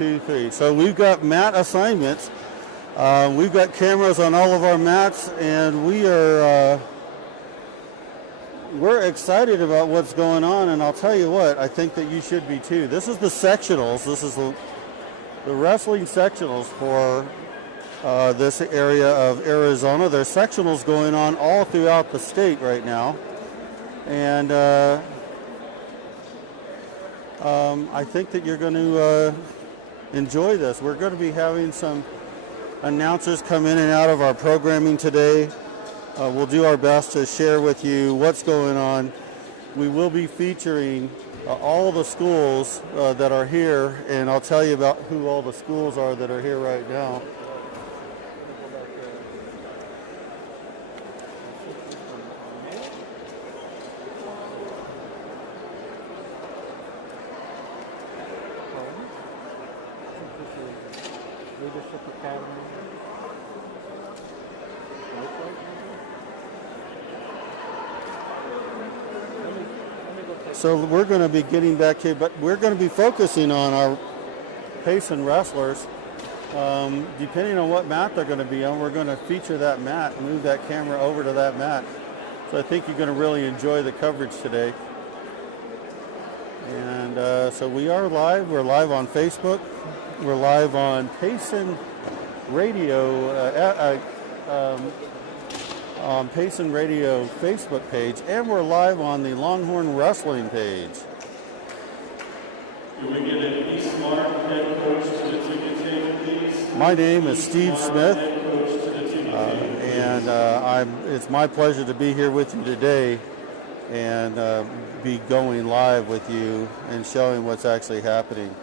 2, 3. So we've got mat assignments. We've got cameras on all of our mats, and we're excited about what's going on. And I'll tell you what, I think that you should be too. This is the sectionals. This is the wrestling sectionals for this area of Arizona. There's sectionals going on all throughout the state right now, and I think that you're going to enjoy this. We're going to be having some announcers come in and out of our programming today. We'll do our best to share with you what's going on. We will be featuring all the schools that are here, and I'll tell you about who all the schools are that are here right now. So we're going to be getting back here, but we're going to be focusing on our Payson wrestlers. Depending on what mat they're going to be on, we're going to feature that mat, move that camera over to that mat. So I think you're going to really enjoy the coverage today. And so we are live. We're live on Facebook. We're live on Payson Radio, on Payson Radio Facebook page, and we're live on the Longhorn Wrestling page. Can we get an East Mark head coach to the ticket table, please? My name is Steve Smith, and it's my pleasure to be here with you today and be going live with you and showing what's actually happening.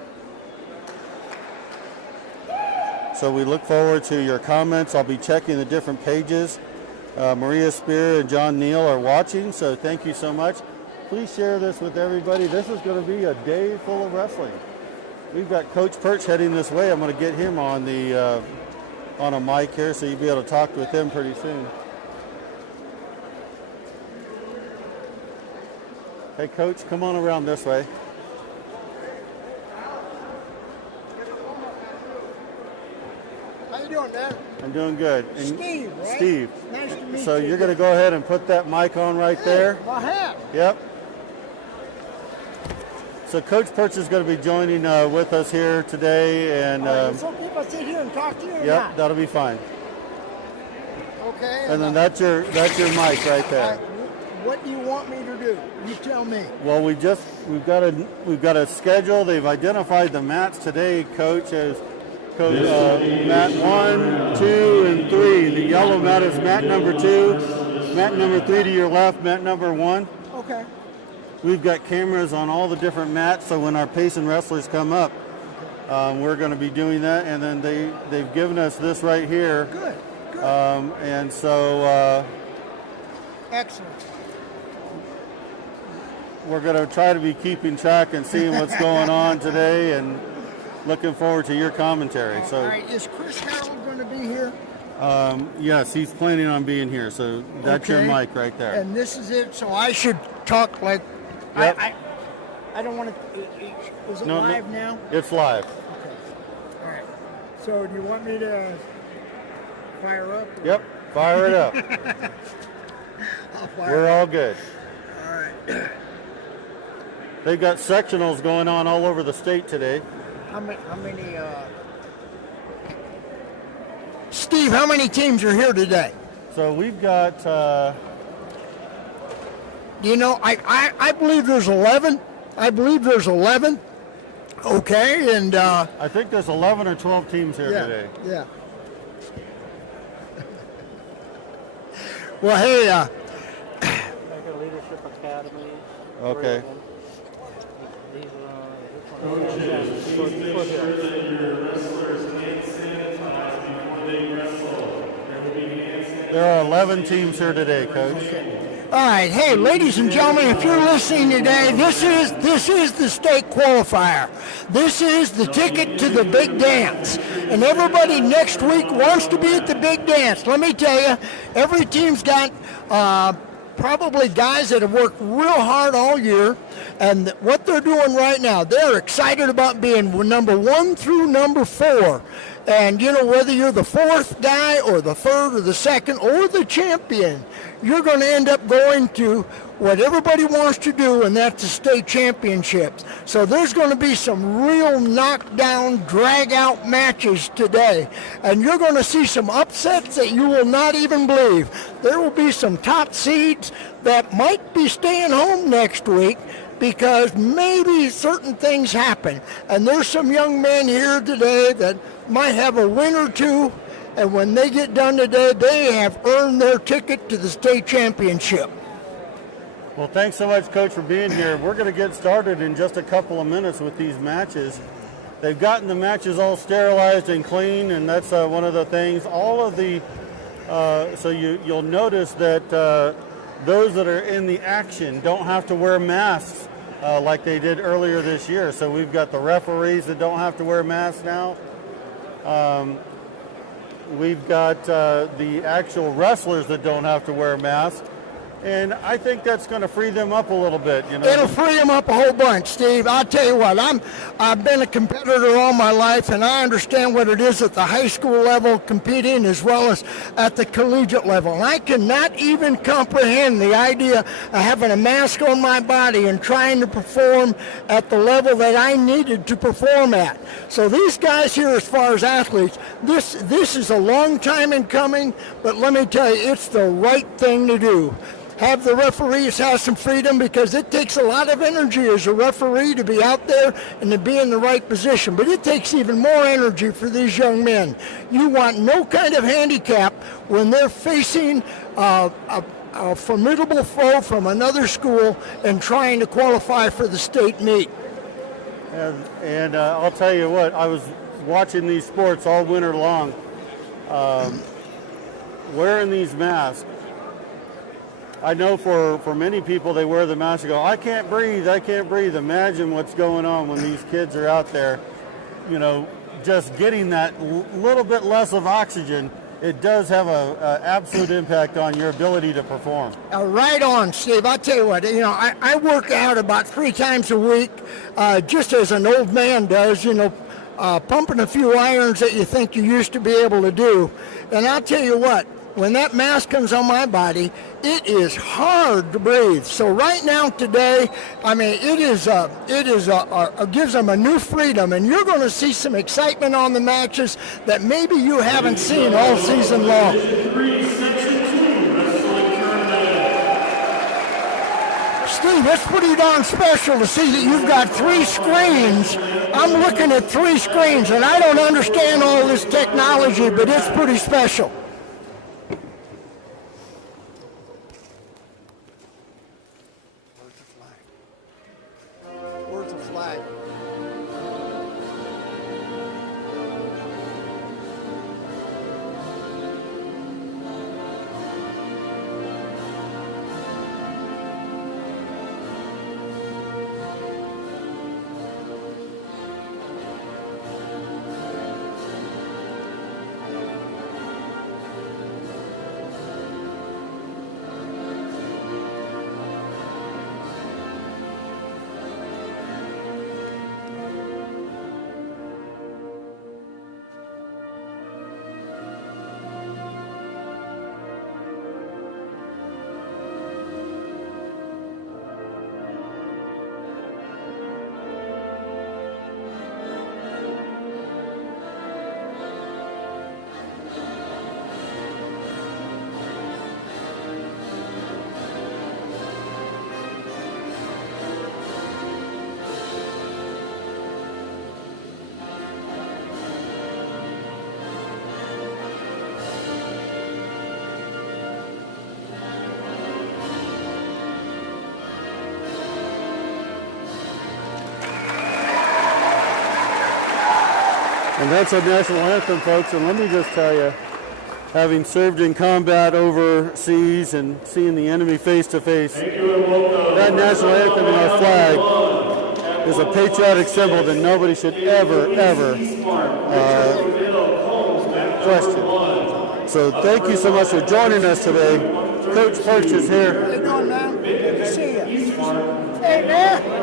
So we look forward to your comments. I'll be checking the different pages. Maria Spear and John Neal are watching, so thank you so much. Please share this with everybody. This is going to be a day full of wrestling. We've got Coach Perch heading this way. I'm going to get him on the on a mic here, so you'll be able to talk with him pretty soon. Hey, Coach, come on around this way. How you doing, Dad? I'm doing good. And Steve, right? Steve. Nice to meet you. So you're going to go ahead and put that mic on right there. My hat. Yep. So Coach Perch is going to be joining with us here today, and It's okay if I sit here and talk to you or yep, not? that'll be fine. Okay. And then that's your mic right there. What do you want me to do? You tell me. Well, we've got a schedule. They've identified the mats today, Coach, as mat 1, 2, and 3. The yellow mat is mat number 2, mat number 3 to your left, mat number 1. Okay. We've got cameras on all the different mats, so when our Payson wrestlers come up, we're going to be doing that. And then they've given us this right here. Good. And so Excellent. we're going to try to be keeping track and seeing what's going on today, and looking forward to your commentary. So, all right. Is Chris Harold going to be here? Yes, he's planning on being here. So that's your mic right there. And this is it. So I should talk like. Yep. I don't want to. Is it live now? It's live. Okay. All right. So do you want me to fire up? Or? Yep, fire it up. I'll fire We're up. all good. All right. They've got sectionals going on all over the state today. How many Steve, how many teams are here today? So we've got, You know, I believe there's 11. I believe there's 11. Okay, and I think there's 11 or 12 teams here today. Yeah. Well, hey, Leadership Academy. Okay. Coaches, please make sure that your wrestlers hand sanitize before they wrestle. There will be hand sanitizer. There are 11 teams here today, Coach. all right. Hey, ladies and gentlemen, if you're listening today, this is the state qualifier. This is the ticket to the big dance, and everybody next week wants to be at the big dance. Let me tell you, every team's got probably guys that have worked real hard all year. And what they're doing right now, they're excited about being number 1 through number 4. And, you know, whether you're the 4th guy or the 3rd or the 2nd or the champion, you're going to end up going to what everybody wants to do, and that's the state championships. So there's going to be some real knockdown, drag-out matches today. And you're going to see some upsets that you will not even believe. There will be some top seeds that might be staying home next week because maybe certain things happen. And there's some young men here today that might have a win or two, and when they get done today, they have earned their ticket to the state championship. Well, thanks so much, Coach, for being here. We're going to get started in just a couple of minutes with these matches. They've gotten the matches all sterilized and clean, and that's one of the things. All of the, so you'll notice that those that are in the action don't have to wear masks like they did earlier this year. So we've got the referees that don't have to wear masks now. We've got the actual wrestlers that don't have to wear masks. And I think that's going to free them up a little bit. You know, it'll free them up a whole bunch, Steve. I'll tell you what, I've been a competitor all my life, and I understand what it is at the high school level competing as well as at the collegiate level. And I cannot even comprehend the idea of having a mask on my body and trying to perform at the level that I needed to perform at. So these guys here, as far as athletes, this is a long time in coming, but let me tell you, it's the right thing to do. Have the referees have some freedom, because it takes a lot of energy as a referee to be out there and to be in the right position. But it takes even more energy for these young men. You want no kind of handicap when they're facing a formidable foe from another school and trying to qualify for the state meet. And I'll tell you what, I was watching these sports all winter long, wearing these masks. I know for many people, they wear the mask and go, I can't breathe. Imagine what's going on when these kids are out there, you know, just getting that little bit less of oxygen. It does have an absolute impact on your ability to perform. Right on, Steve. I'll tell you what, you know, I work out about 3 times a week, just as an old man does, you know, pumping a few irons that you think you used to be able to do. And I'll tell you what, when that mask comes on my body, it is hard to breathe. So right now today, I mean, it gives them a new freedom, and you're going to see some excitement on the matches that maybe you haven't seen all season long. Steve, it's pretty darn special to see that you've got 3 screens. I'm looking at 3 screens, and I don't understand all this technology, but it's pretty special. And that's our national anthem, folks. And let me just tell you, having served in combat overseas and seeing the enemy face to face, that national anthem and our flag is a patriotic symbol that nobody should ever question. So thank you so much for joining us today. Coach Perch is here. How you doing, man? Good to see you. Hey, man.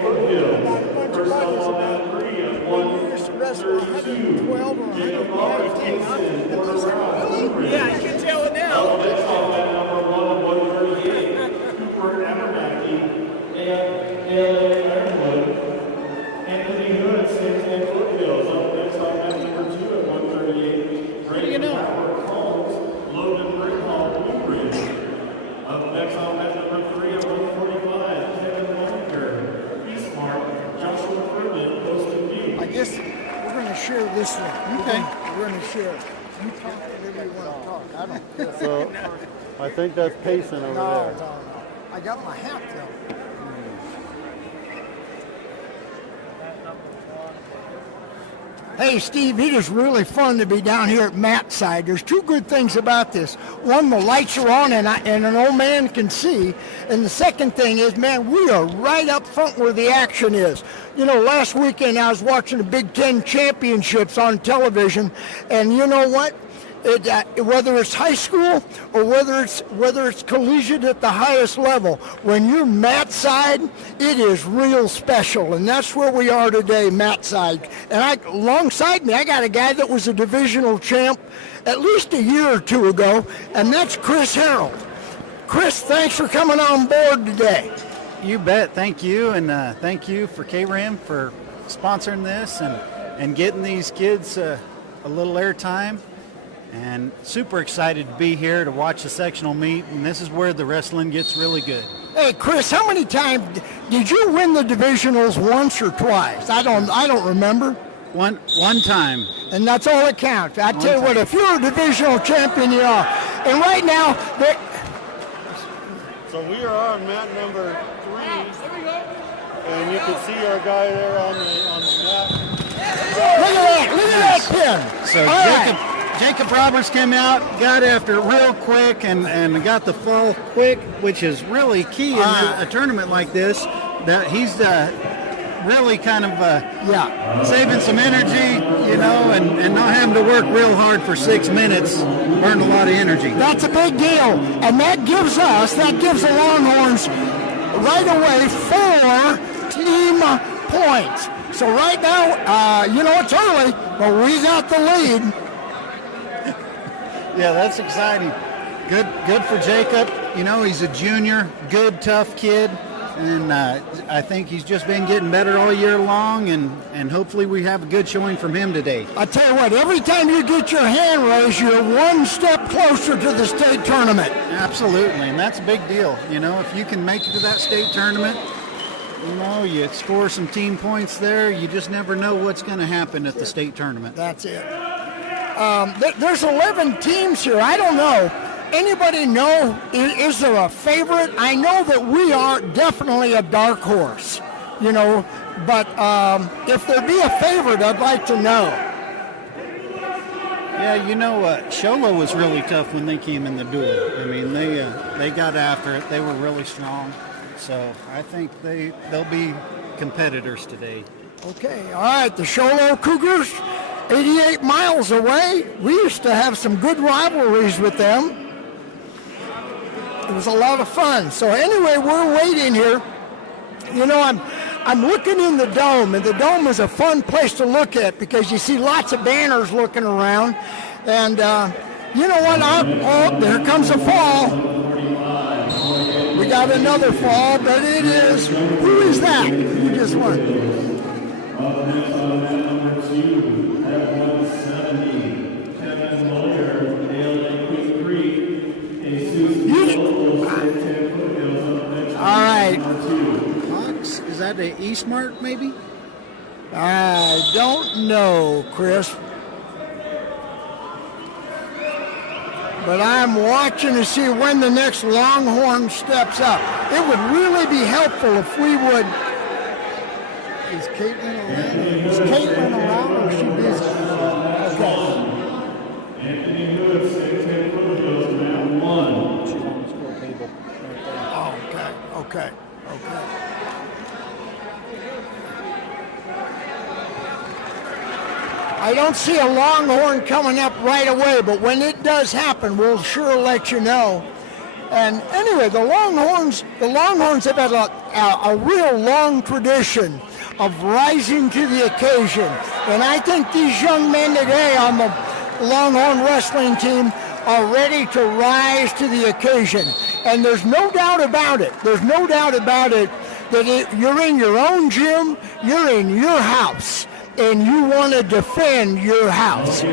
foothills. First up on that 3 at 1, used to wrestle 112 or 115. Really? Yeah, you can tell it now. Next on that number 138, Cooper Abernathy and Ironwood. Anthony Hood, same thing, foothills. Up next on that number 2 at 138. What do you know? Logan Bringhall, Blue Ridge. Up next on that number 3 at 145, Kevin Walker, Eastmark, Joshua Freeman, Coast and View. I guess we're going to share this one. Okay. We're going to share. You talk whatever you want to talk. I don't care. So I think that's Payson over there. No. I got my hat though. Hey, Steve, it is really fun to be down here at Matt's side. There's two good things about this. One, the lights are on and an old man can see. And the second thing is, man, we are right up front where the action is. You know, last weekend I was watching the Big Ten championships on television, and you know what? Whether it's high school or whether it's collegiate at the highest level, when you're Matt's side, it is real special, and that's where we are today, Matt's side. And alongside me, I got a guy that was a divisional champ at least a year or two ago, and that's Chris Harold. Chris, thanks for coming on board today. You bet. Thank you, and thank you for KRIM for sponsoring this and getting these kids a little airtime. And super excited to be here to watch the sectional meet, and this is where the wrestling gets really good. Hey, Chris, how many times did you win the divisionals? Once or twice? I don't remember. One time. And that's all that counts. I tell you what, if you're a divisional champion, you are. And right now, So we are on mat number 3, and you can see our guy there on the mat. look at that pin. So Jacob Roberts came out, got after it real quick, and got the fall quick, which is really key in a tournament like this. That he's really kind of saving some energy, you know, and not having to work real hard for 6 minutes, burn a lot of energy. That's a big deal, and that gives the Longhorns right away 4 team points. So right now, you know, it's early, but we got the lead. Yeah, that's exciting. Good for Jacob. You know, he's a junior, good, tough kid, and I think he's just been getting better all year long, and hopefully we have a good showing from him today. I tell you what, every time you get your hand raised, you're one step closer to the state tournament. Absolutely, and that's a big deal. You know, if you can make it to that state tournament, you know, you score some team points there, you just never know what's going to happen at the state tournament. That's it. There's 11 teams here. I don't know. Anybody know, is there a favorite? I know that we are definitely a dark horse, you know, but if there be a favorite, I'd like to know. Yeah, you know, Sholo was really tough when they came in the duel. I mean, they got after it. They were really strong. So I think they'll be competitors today. Okay, all right, the Sholo Cougars, 88 miles away. We used to have some good rivalries with them. It was a lot of fun. So anyway, we're waiting here. You know, I'm looking in the dome, and the dome is a fun place to look at because you see lots of banners looking around. And you know what? Oh, there comes a fall. We got another fall, but it is. Who is that? Who just won? All right. Fox, is that a Eastmark maybe? I don't know, Chris. But I'm watching to see when the next Longhorn steps up. It would really be helpful if we would. Is Caitlin around? Is Caitlin around or is she busy? Okay. Anthony Hood, 6'10" foothills, mat 1. She's on the score table. Okay. I don't see a Longhorn coming up right away, but when it does happen, we'll sure let you know. And anyway, the Longhorns have had a real long tradition of rising to the occasion. And I think these young men today on the Longhorn wrestling team are ready to rise to the occasion. And there's no doubt about it. There's no doubt about it that you're in your own gym, you're in your house, and you want to defend your house.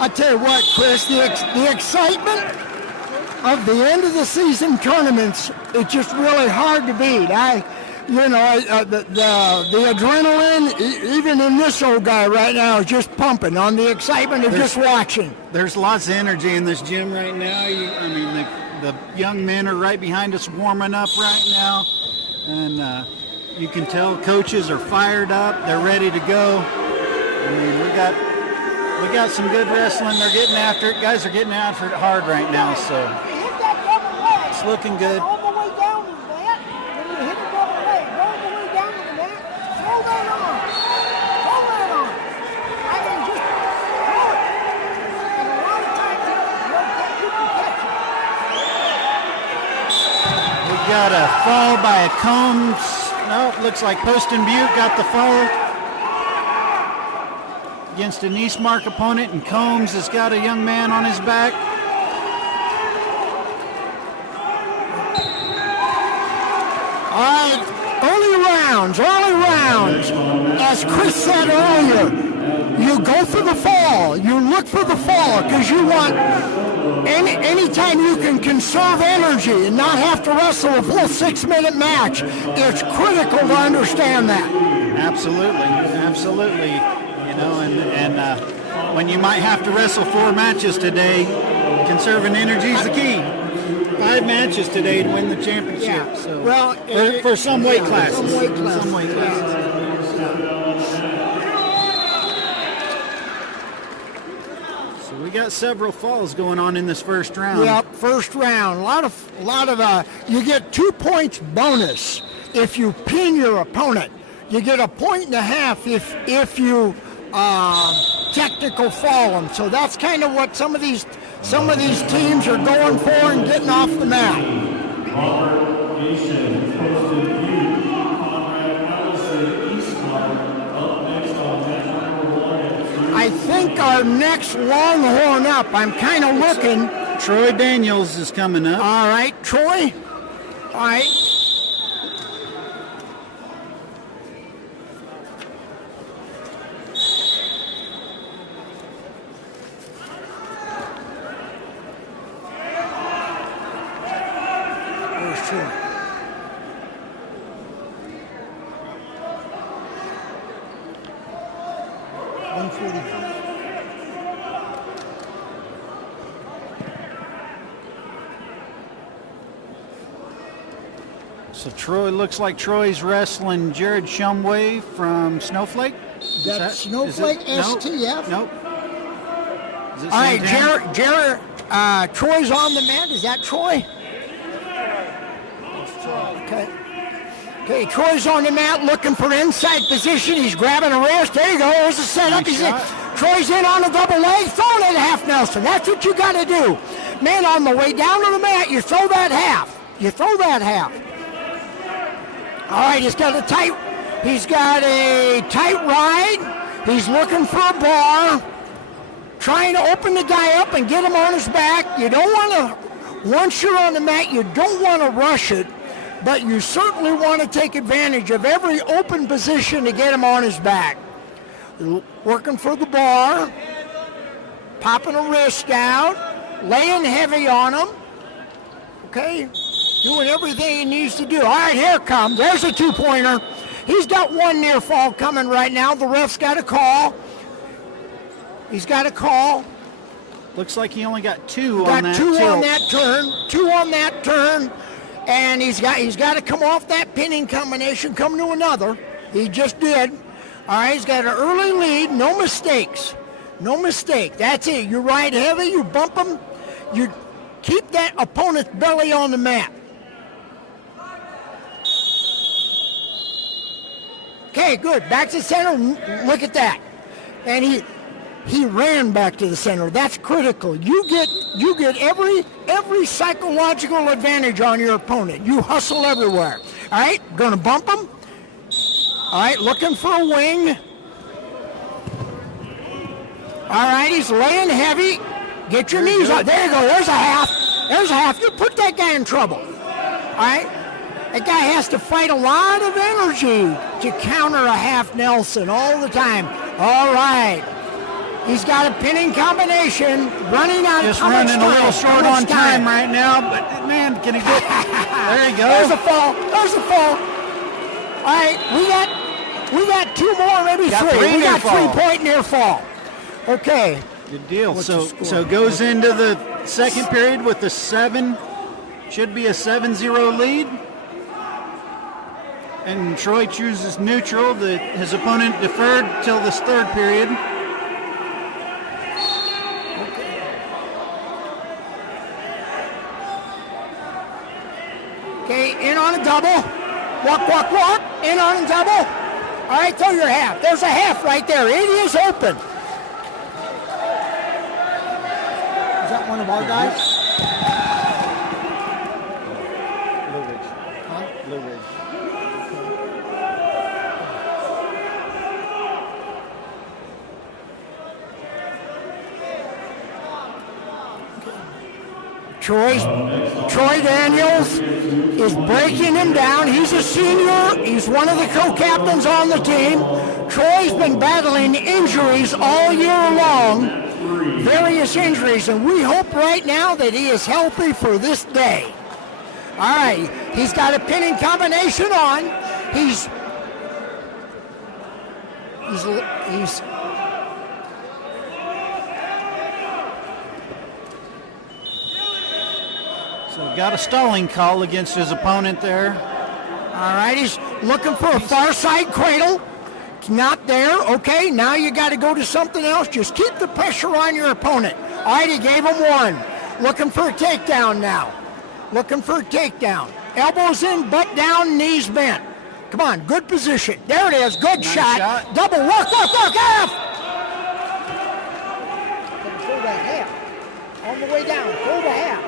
I tell you what, Chris, the excitement of the end of the season tournaments, it's just really hard to beat. The adrenaline, even in this old guy right now, is just pumping on the excitement of just watching. There's lots of energy in this gym right now. The young men are right behind us warming up right now, and you can tell coaches are fired up. They're ready to go. I mean, we got some good wrestling. They're getting after it. Guys are getting after it hard right now, so it's looking good. All the way down to the mat. When you hit a double leg, go all the way down to the mat. Throw that on. Throw that on. I mean, just throw it. And a lot of times, you can catch it. We got a fall by a Combs. No, looks like Poston Butte got the fall against an Eastmark opponent, and Combs has got a young man on his back. All right, early rounds. As Chris said earlier, you go for the fall. You look for the fall because you want anytime you can conserve energy and not have to wrestle a full 6-minute match. It's critical to understand that. Absolutely. You know, and when you might have to wrestle 4 matches today, conserving energy is the key. 5 matches today to win the championship. Yeah. So well, for some weight classes. Some weight classes. So we got several falls going on in this first round. Yep, first round. A lot of you get 2 points bonus if you pin your opponent. You get 1.5 points if you technical fall them. So that's kind of what some of these teams are going for and getting off the mat. I think our next Longhorn up, I'm kind of looking. Troy Daniels is coming up. All right, Troy. All right. So Troy, looks like Troy's wrestling Jared Shumway from Snowflake. That's Snowflake STF? Nope. All right, Jared, Troy's on the mat. Is that Troy? Okay. Okay, Troy's on the mat looking for inside position. He's grabbing a wrist. There you go. There's a setup. Troy's in on a double leg. Throw it at half Nelson. That's what you got to do. Man, on the way down to the mat, you throw that half. All right, he's got a tight ride. He's looking for a bar. Trying to open the guy up and get him on his back. You don't want to, once you're on the mat, you don't want to rush it, but you certainly want to take advantage of every open position to get him on his back. Working for the bar, popping a wrist out, laying heavy on him. Okay, doing everything he needs to do. All right, here it comes. There's a 2-pointer. He's got one near fall coming right now. The ref's got a call. He's got a call. Looks like he only got 2 on that. Two on that turn, and he's got to come off that pinning combination, come to another. He just did. All right, he's got an early lead. No mistakes. No mistake. That's it. You ride heavy. You bump him. You Keep that opponent's belly on the mat. Okay, good. Back to center. Look at that. And he ran back to the center. That's critical. You get every psychological advantage on your opponent. You hustle everywhere. All right, going to bump him. All right, looking for a wing. All right, he's laying heavy. Get your knees up. There you go. There's a half. There's a half. You put that guy in trouble. All right? That guy has to fight a lot of energy to counter a half Nelson all the time. All right. He's got a pinning combination. Running out. Just running a little short on time right now, but man, can he get? There you go. There's a fall. There's a fall. All right, we got two more, maybe three. We got 3-point near fall. Okay. Good deal. So goes into the second period with the 7, should be a 7-0 lead. And Troy chooses neutral. His opponent deferred till this third period. Okay, in on a double. Walk, walk, walk. In on a double. All right, throw your half. There's a half right there. It is open. Is that one of our guys? Blue Ridge. Huh? Blue Ridge. Troy Daniels is breaking him down. He's a senior. He's one of the co-captains on the team. Troy's been battling injuries all year long, various injuries, and we hope right now that he is healthy for this day. All right, he's got a pinning combination on. He's So got a stalling call against his opponent there. all right, he's looking for a far side cradle. It's not there. Okay, now you got to go to something else. Just keep the pressure on your opponent. All right, he gave him one. Looking for a takedown now. Looking for a takedown. Elbows in, butt down, knees bent. Come on, good position. There it is, good Nice shot. Double, work, half. Throw that half. On the way down, throw the half.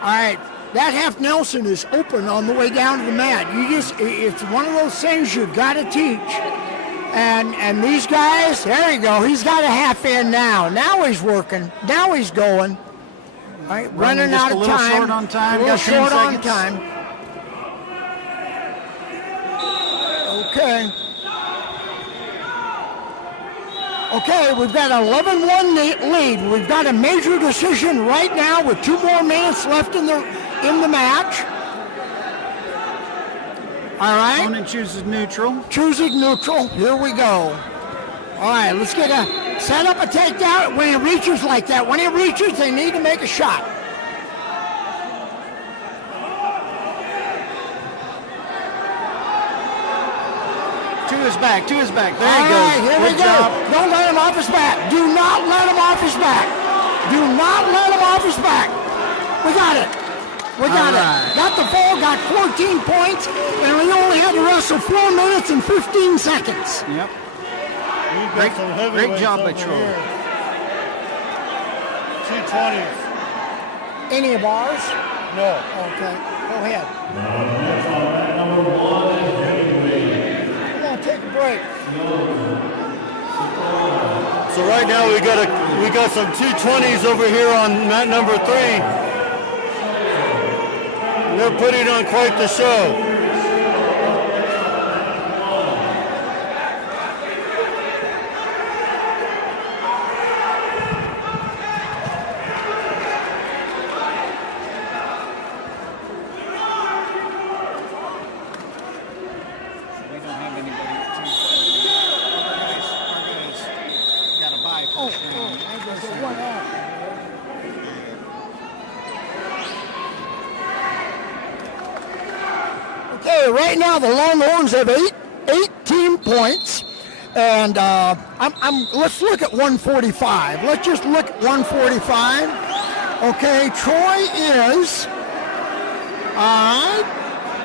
All right, that half Nelson is open on the way down to the mat. It's one of those things you got to teach. And these guys, there you go. He's got a half in now. Now he's working. Now he's going. All right, running out of time. Short on time. A little Got 10 short on seconds. time. Okay. Okay, we've got an 11-1 lead. We've got a major decision right now with 2 more minutes left in the match. All right. Opponent chooses neutral. Choosing neutral. Here we go. All right, let's set up a takedown. When he reaches like that, when he reaches, they need to make a shot. To his back. There All he goes. right, here we Good go. job. Don't let him off his back. Do not let him off his back. Do not let him off his back. We got it. We got it. Got the ball, got 14 points, and we only had to wrestle 4 minutes and 15 seconds. Yep. Great Great job by Troy. 220s. Any of ours? No. Okay, go ahead. Next on mat number 1 is heavyweight. Come on, take a break. So right now we got some 220s over here on mat number 3. They're putting on quite the show. We don't have anybody at 240. Our guys got a bye first round. Okay, right now the Longhorns have 18 points. And let's look at 145. Let's just look at 145. Okay, Troy is, all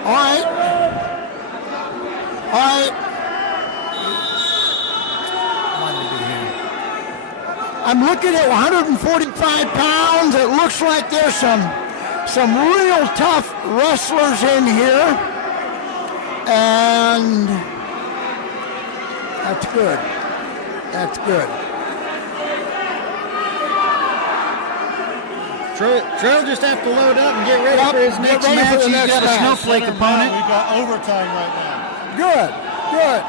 right. I'm looking at 145 pounds. It looks like there's some real tough wrestlers in here. And that's good. That's good. Troy will just have to load up and get ready for his next match. He's got a snowflake opponent. We've got overtime right now. Good, good.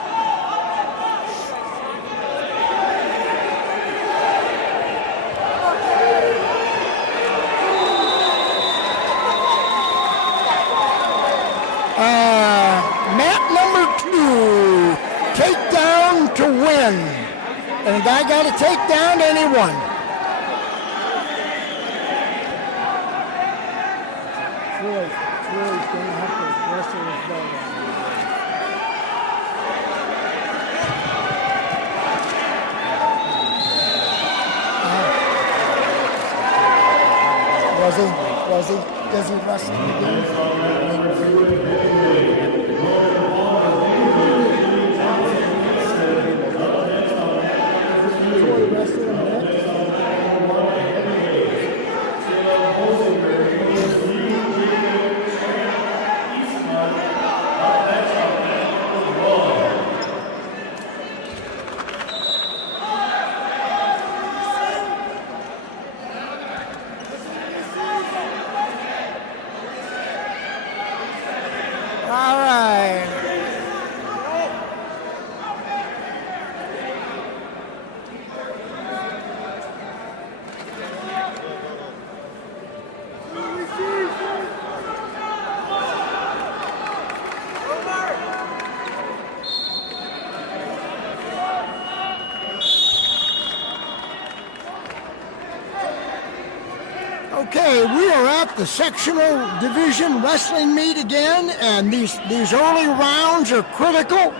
Mat number 2, takedown to win. And a guy got to take down anyone. Troy's going to have to wrestle his belt out. Was he? Does he wrestle again? All right. Okay, we are at the sectional division wrestling meet again, and these early rounds are critical.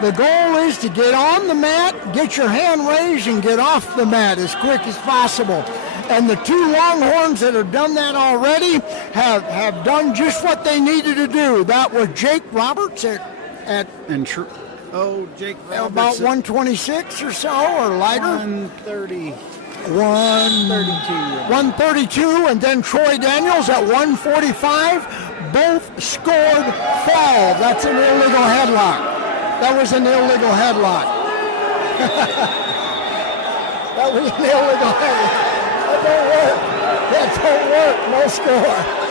The goal is to get on the mat, get your hand raised, and get off the mat as quick as possible. And the 2 Longhorns that have done that already have done just what they needed to do. That was Jake Roberts Jake Roberts about 126 or so, or lighter. 130. 132, and then Troy Daniels at 145. Both scored 12. That's an illegal headlock. That was an illegal headlock. That was an illegal headlock. That don't work. That don't work. No score.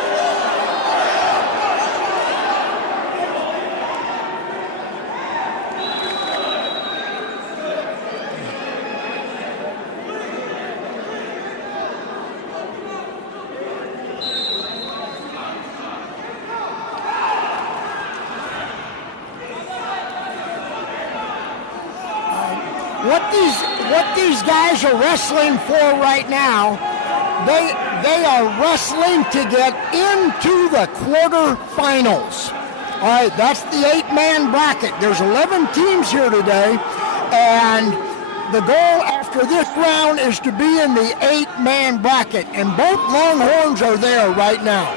What these guys are wrestling for right now, they are wrestling to get into the quarterfinals. All right, that's the 8-man bracket. There's 11 teams here today, and the goal after this round is to be in the 8-man bracket, and both Longhorns are there right now.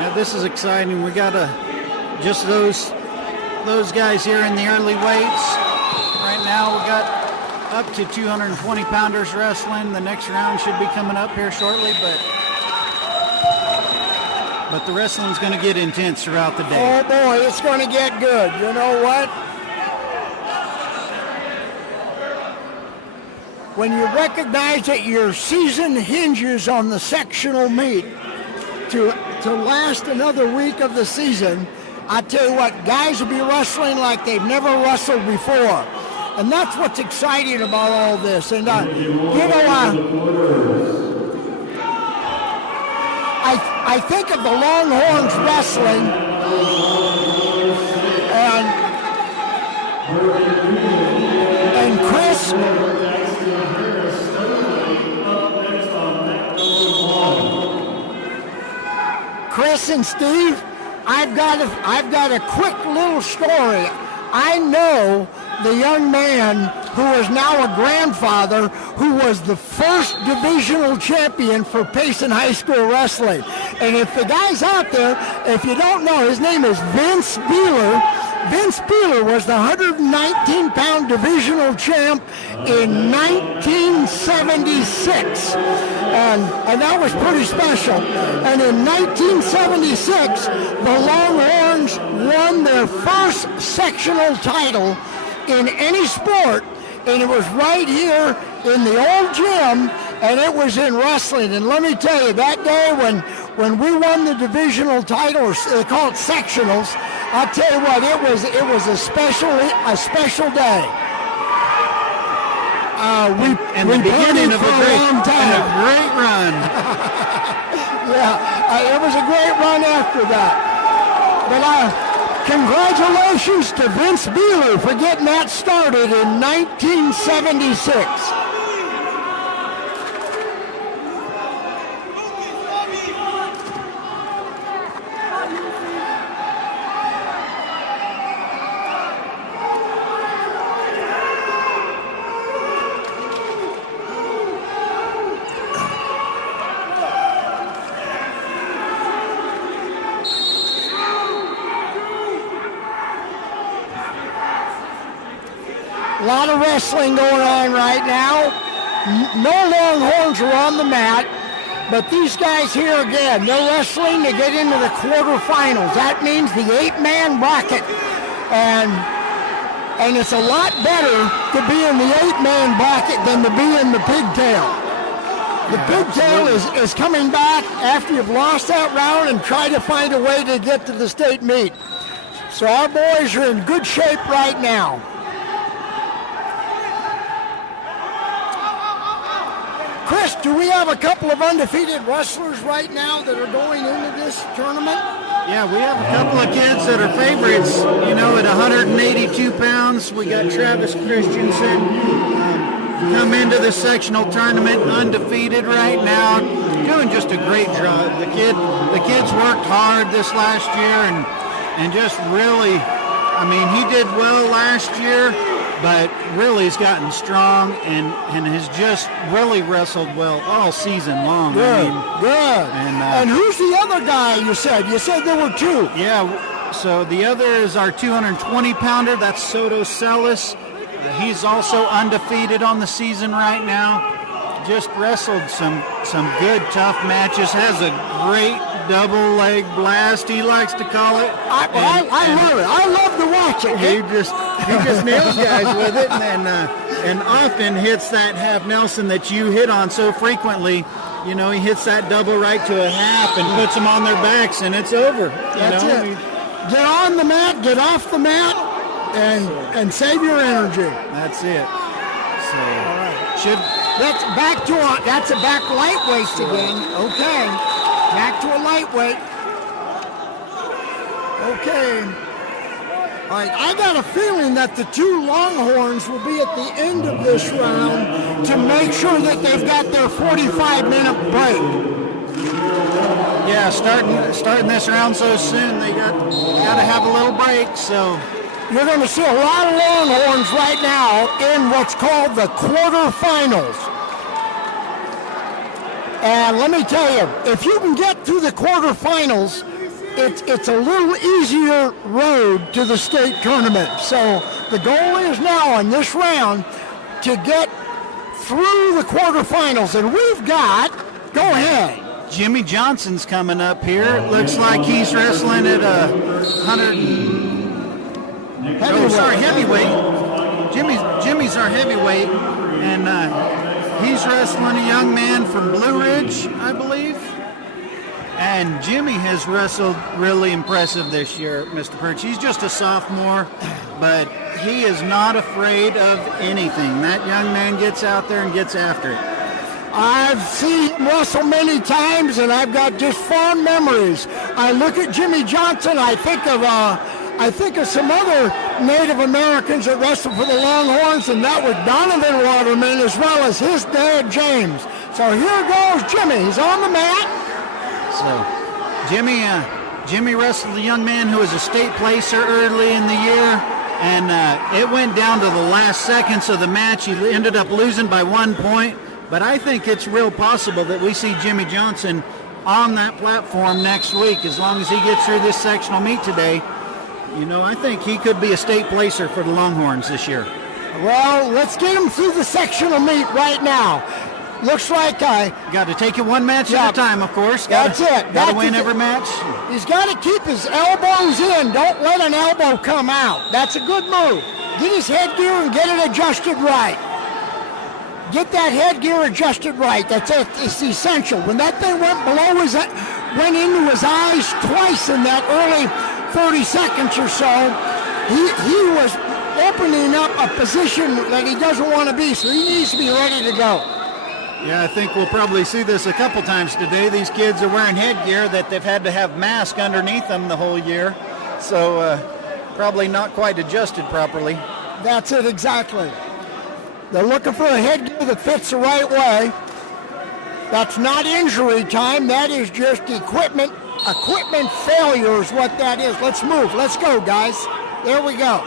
Yeah, this is exciting. We got just those guys here in the early weights. Right now we got up to 220 pounders wrestling. The next round should be coming up here shortly, but the wrestling's going to get intense throughout the day. Oh boy, it's going to get good. You know what? When you recognize that your season hinges on the sectional meet to last another week of the season, I tell you what, guys will be wrestling like they've never wrestled before. And that's what's exciting about all this. And, I think of the Longhorns wrestling, and Chris and Steve, I've got a quick little story. I know the young man who is now a grandfather who was the first divisional champion for Payson High School Wrestling. And if the guy's out there, if you don't know, his name is Vince Beeler. Vince Beeler was the 119-pound divisional champ in 1976, and that was pretty special. And in 1976, the Longhorns won their first sectional title in any sport, and it was right here in the old gym, and it was in wrestling. And let me tell you, that day when we won the divisional title, or they call it sectionals, I'll tell you what, it was a special day. We beginning of a long time. great run. Yeah, it was a great run after that. But congratulations to Vince Beeler for getting that started in 1976. A lot of wrestling going on right now. No Longhorns are on the mat, but these guys here again, they're wrestling to get into the quarterfinals. That means the 8-man bracket. And it's a lot better to be in the 8-man bracket than to be in the pigtail. The pigtail is coming back after you've lost that round and try to find a way to get to the state meet. So our boys are in good shape right now. Chris, do we have a couple of undefeated wrestlers right now that are going into this tournament? Yeah, we have a couple of kids that are favorites, you know, at 182 pounds. We got Travis Christensen come into the sectional tournament undefeated right now, doing just a great job. The kids worked hard this last year and just really, I mean, he did well last year, but really has gotten strong and has just really wrestled well all season long. Good, I mean, good. And who's the other guy you said? You said there were two. Yeah, so the other is our 220-pounder. That's Soto Selles. He's also undefeated on the season right now. Just wrestled some good, tough matches. Has a great double leg blast, he likes to call it. I love it. I love to watch it. He just nails guys with it, and often hits that half Nelson that you hit on so frequently. You know, he hits that double right to a half and puts them on their backs, and it's over. That's it. Get on the mat, get off the mat, and save your energy. That's it. So all right. That's a back lightweight again. Okay. Back to a lightweight. Okay. All right, I got a feeling that the two Longhorns will be at the end of this round to make sure that they've got their 45-minute break. Yeah, starting this round so soon, they got to have a little break. So you're going to see a lot of Longhorns right now in what's called the quarterfinals. And let me tell you, if you can get through the quarterfinals, it's a little easier road to the state tournament. So the goal is now in this round to get through the quarterfinals. And we've got, go ahead. Jimmy Johnson's coming up here. It looks like he's wrestling at heavyweight. Jimmy's our heavyweight, and he's wrestling a young man from Blue Ridge, I believe. And Jimmy has wrestled really impressive this year, Mr. Perch. He's just a sophomore, but he is not afraid of anything. That young man gets out there and gets after it. I've seen him wrestle many times, and I've got just fond memories. I look at Jimmy Johnson, I think of some other Native Americans that wrestled for the Longhorns, and that was Donovan Waterman as well as his dad, James. So here goes Jimmy. He's on the mat. So Jimmy wrestled a young man who was a state placer early in the year, and it went down to the last seconds of the match. He ended up losing by 1 point, but I think it's real possible that we see Jimmy Johnson on that platform next week as long as he gets through this sectional meet today. You know, I think he could be a state placer for the Longhorns this year. Well, let's get him through the sectional meet right now. Looks like got to take it one match at a time, of course. That's it. Got to win every match. He's got to keep his elbows in. Don't let an elbow come out. That's a good move. Get his headgear and get it adjusted right. Get that headgear adjusted right. That's it. It's essential. When that thing went into his eyes twice in that early 30 seconds or so, he was opening up a position that he doesn't want to be, so he needs to be ready to go. Yeah, I think we'll probably see this a couple times today. These kids are wearing headgear that they've had to have masks underneath them the whole year, so probably not quite adjusted properly. That's it, exactly. They're looking for a headgear that fits the right way. That's not injury time. That is just equipment failure is what that is. Let's move. Let's go, guys. There we go.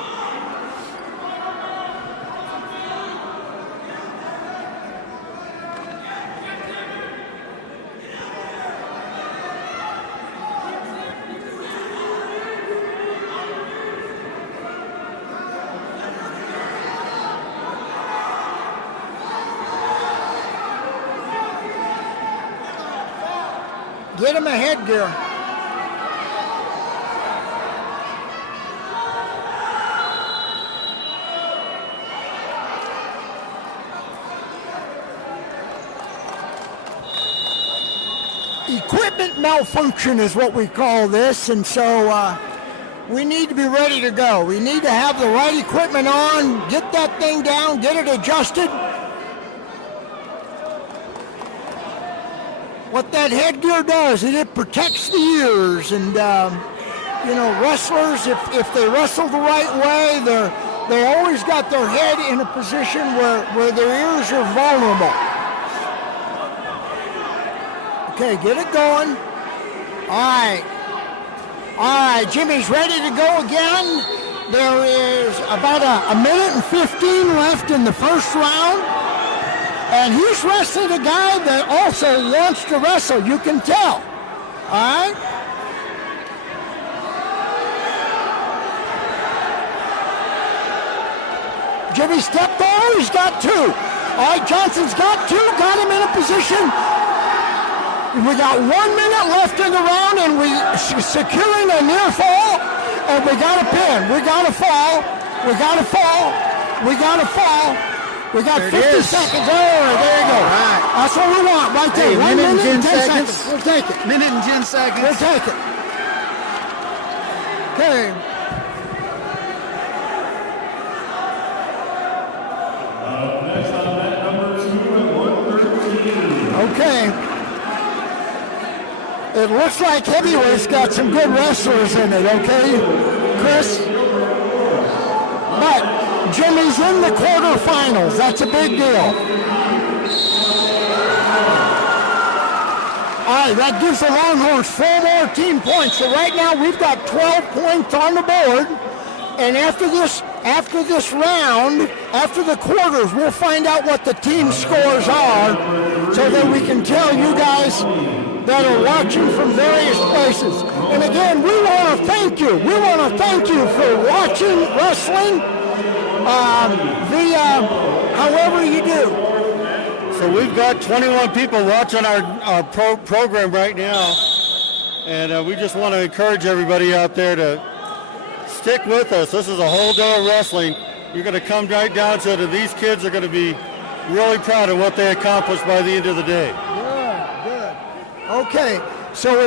Get him a headgear. Equipment malfunction is what we call this, and so we need to be ready to go. We need to have the right equipment on, get that thing down, get it adjusted. What that headgear does is it protects the ears, and you know, wrestlers, if they wrestle the right way, they always got their head in a position where their ears are vulnerable. Okay, get it going. All right, Jimmy's ready to go again. There is about a minute and 15 left in the first round. And he's wrestling a guy that also wants to wrestle, you can tell. All right? Jimmy stepped over, he's got two. All right, Johnson's got two, got him in a position. We got 1 minute left in the round, and we're securing a near fall, and we got a pin. We got to fall. We got to fall. We got to fall. We got 50 seconds. Oh, there you go. Right. That's what we want right there. Hey, 1 minute and 10 seconds. We'll take it. Minute and 10 seconds. We'll take it. Okay. Next on that number 2 at 113. Okay. It looks like heavyweight's got some good wrestlers in it, okay, Chris? But Jimmy's in the quarterfinals. That's a big deal. All right, that gives the Longhorns 4 more team points. So right now we've got 12 points on the board. And after this round, after the quarters, we'll find out what the team scores are so that we can tell you guys that are watching from various places. And again, we want to thank you. We want to thank you for watching wrestling via however you do. So we've got 21 people watching our program right now, and we just want to encourage everybody out there to stick with us. This is a whole day of wrestling. You're going to come right down to it, and these kids are going to be really proud of what they accomplished by the end of the day. Good. Okay, so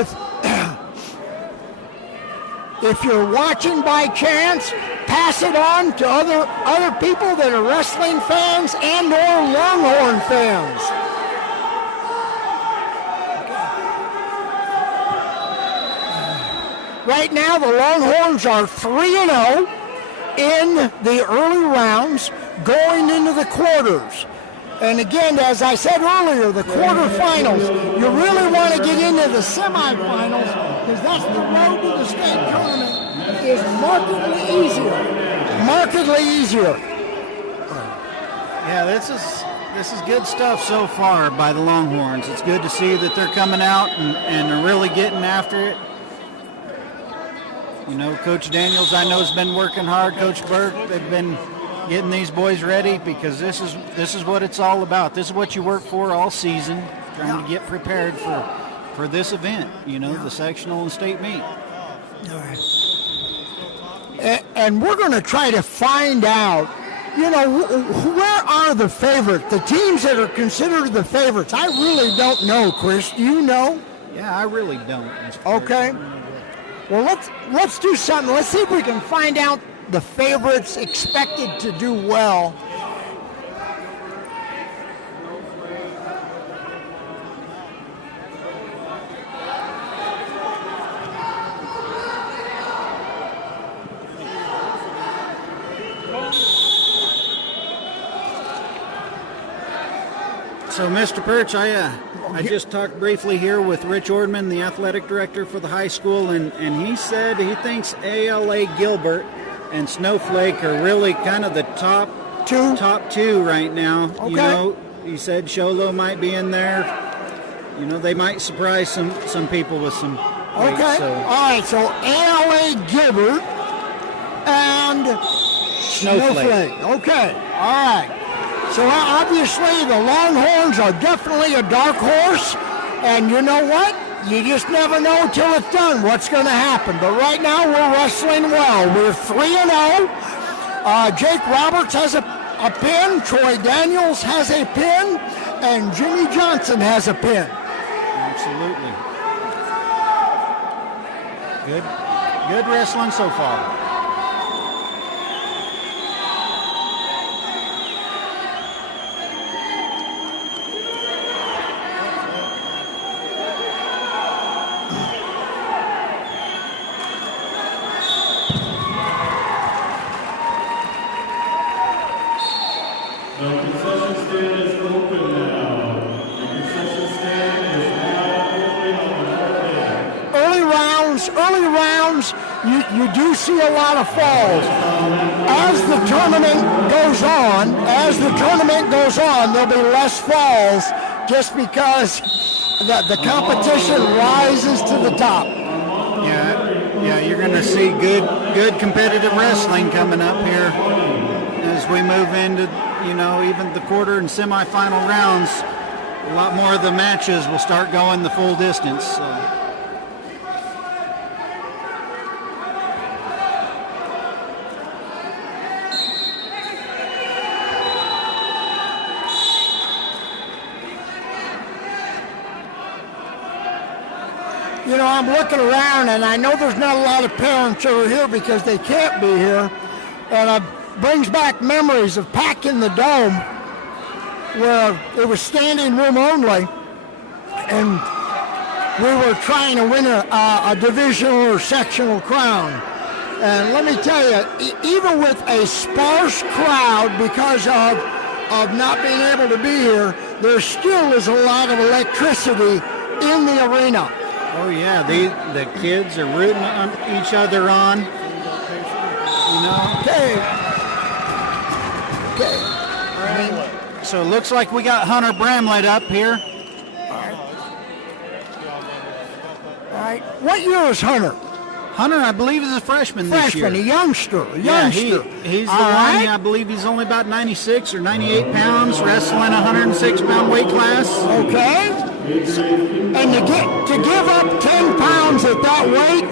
if you're watching by chance, pass it on to other people that are wrestling fans and or Longhorn fans. Right now, the Longhorns are 3-0 in the early rounds, going into the quarters. And again, as I said earlier, the quarterfinals, you really want to get into the semifinals because that's the road to the state tournament is markedly easier. markedly easier. Yeah, this is good stuff so far by the Longhorns. It's good to see that they're coming out and they're really getting after it. You know, Coach Daniels, I know, has been working hard. Coach Burke, they've been getting these boys ready because this is what it's all about. This is what you work for all season, trying to get prepared for this event, you know, the sectional and state meet. All right. And we're going to try to find out, you know, where are the favorites, the teams that are considered the favorites? I really don't know, Chris. Do you know? Yeah, I really don't. Okay. Well, let's do something. Let's see if we can find out the favorites expected to do well. So, Mr. Perch, I just talked briefly here with Rich Ordman, the athletic director for the high school, and he said he thinks ALA Gilbert and Snowflake are really kind of the top two right now. Okay. You know, he said Sholo might be in there. You know, they might surprise some people with some weight, Okay. so. All right. So ALA Gilbert and Snowflake. Okay. All right. So obviously the Longhorns are definitely a dark horse, and you know what? You just never know till it's done what's going to happen. But right now we're wrestling well. We're 3-0. Jake Roberts has a pin. Troy Daniels has a pin, and Jimmy Johnson has a pin. Absolutely. Good wrestling so far. The concession stand is open now. The concession stand is now open on the north end. Early rounds, you do see a lot of falls. As the tournament goes on, there'll be less falls just because the competition rises to the top. Yeah, you're going to see good competitive wrestling coming up here as we move into, you know, even the quarter and semifinal rounds. A lot more of the matches will start going the full distance. So. You know, I'm looking around, and I know there's not a lot of parents over here because they can't be here, and it brings back memories of packing the dome where it was standing room only, and we were trying to win a divisional or sectional crown. And let me tell you, even with a sparse crowd because of not being able to be here, there still is a lot of electricity in the arena. Oh yeah, the kids are rooting each other on. You know. Okay. So it looks like we got Hunter Bramlett up here. All right. What year is Hunter? Hunter, I believe, is a freshman this year. A youngster. Yeah, he's the one. I believe he's only about 96 or 98 pounds, wrestling 106-pound weight class. Okay. And to give up 10 pounds at that weight,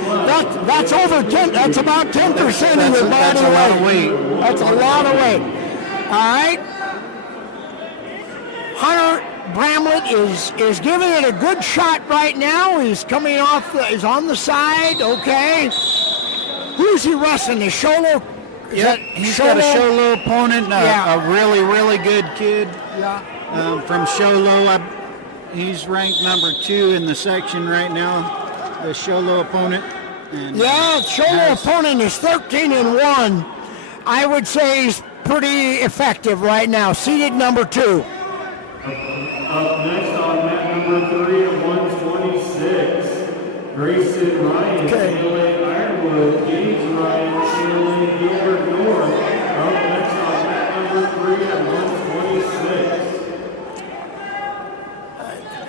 that's over 10. That's about 10% of your body weight. That's a lot of weight. That's a lot of weight. All right. Hunter Bramlett is giving it a good shot right now. He's coming off. He's on the side. Okay. Who's he wrestling? Is Sholo? He's got a Sholo opponent. A really, really good kid. Yeah. From Sholo. He's ranked number 2 in the section right now, the Sholo opponent. And Sholo opponent is 13-1. I would say he's pretty effective right now. Seeded number 2. Up next on mat number 3 at 126, Grayson Ryan, Okay. ALA Ironman. Ironwood, James Ryan, Shirley, Beeler, North. Up next on mat number 3 at 126.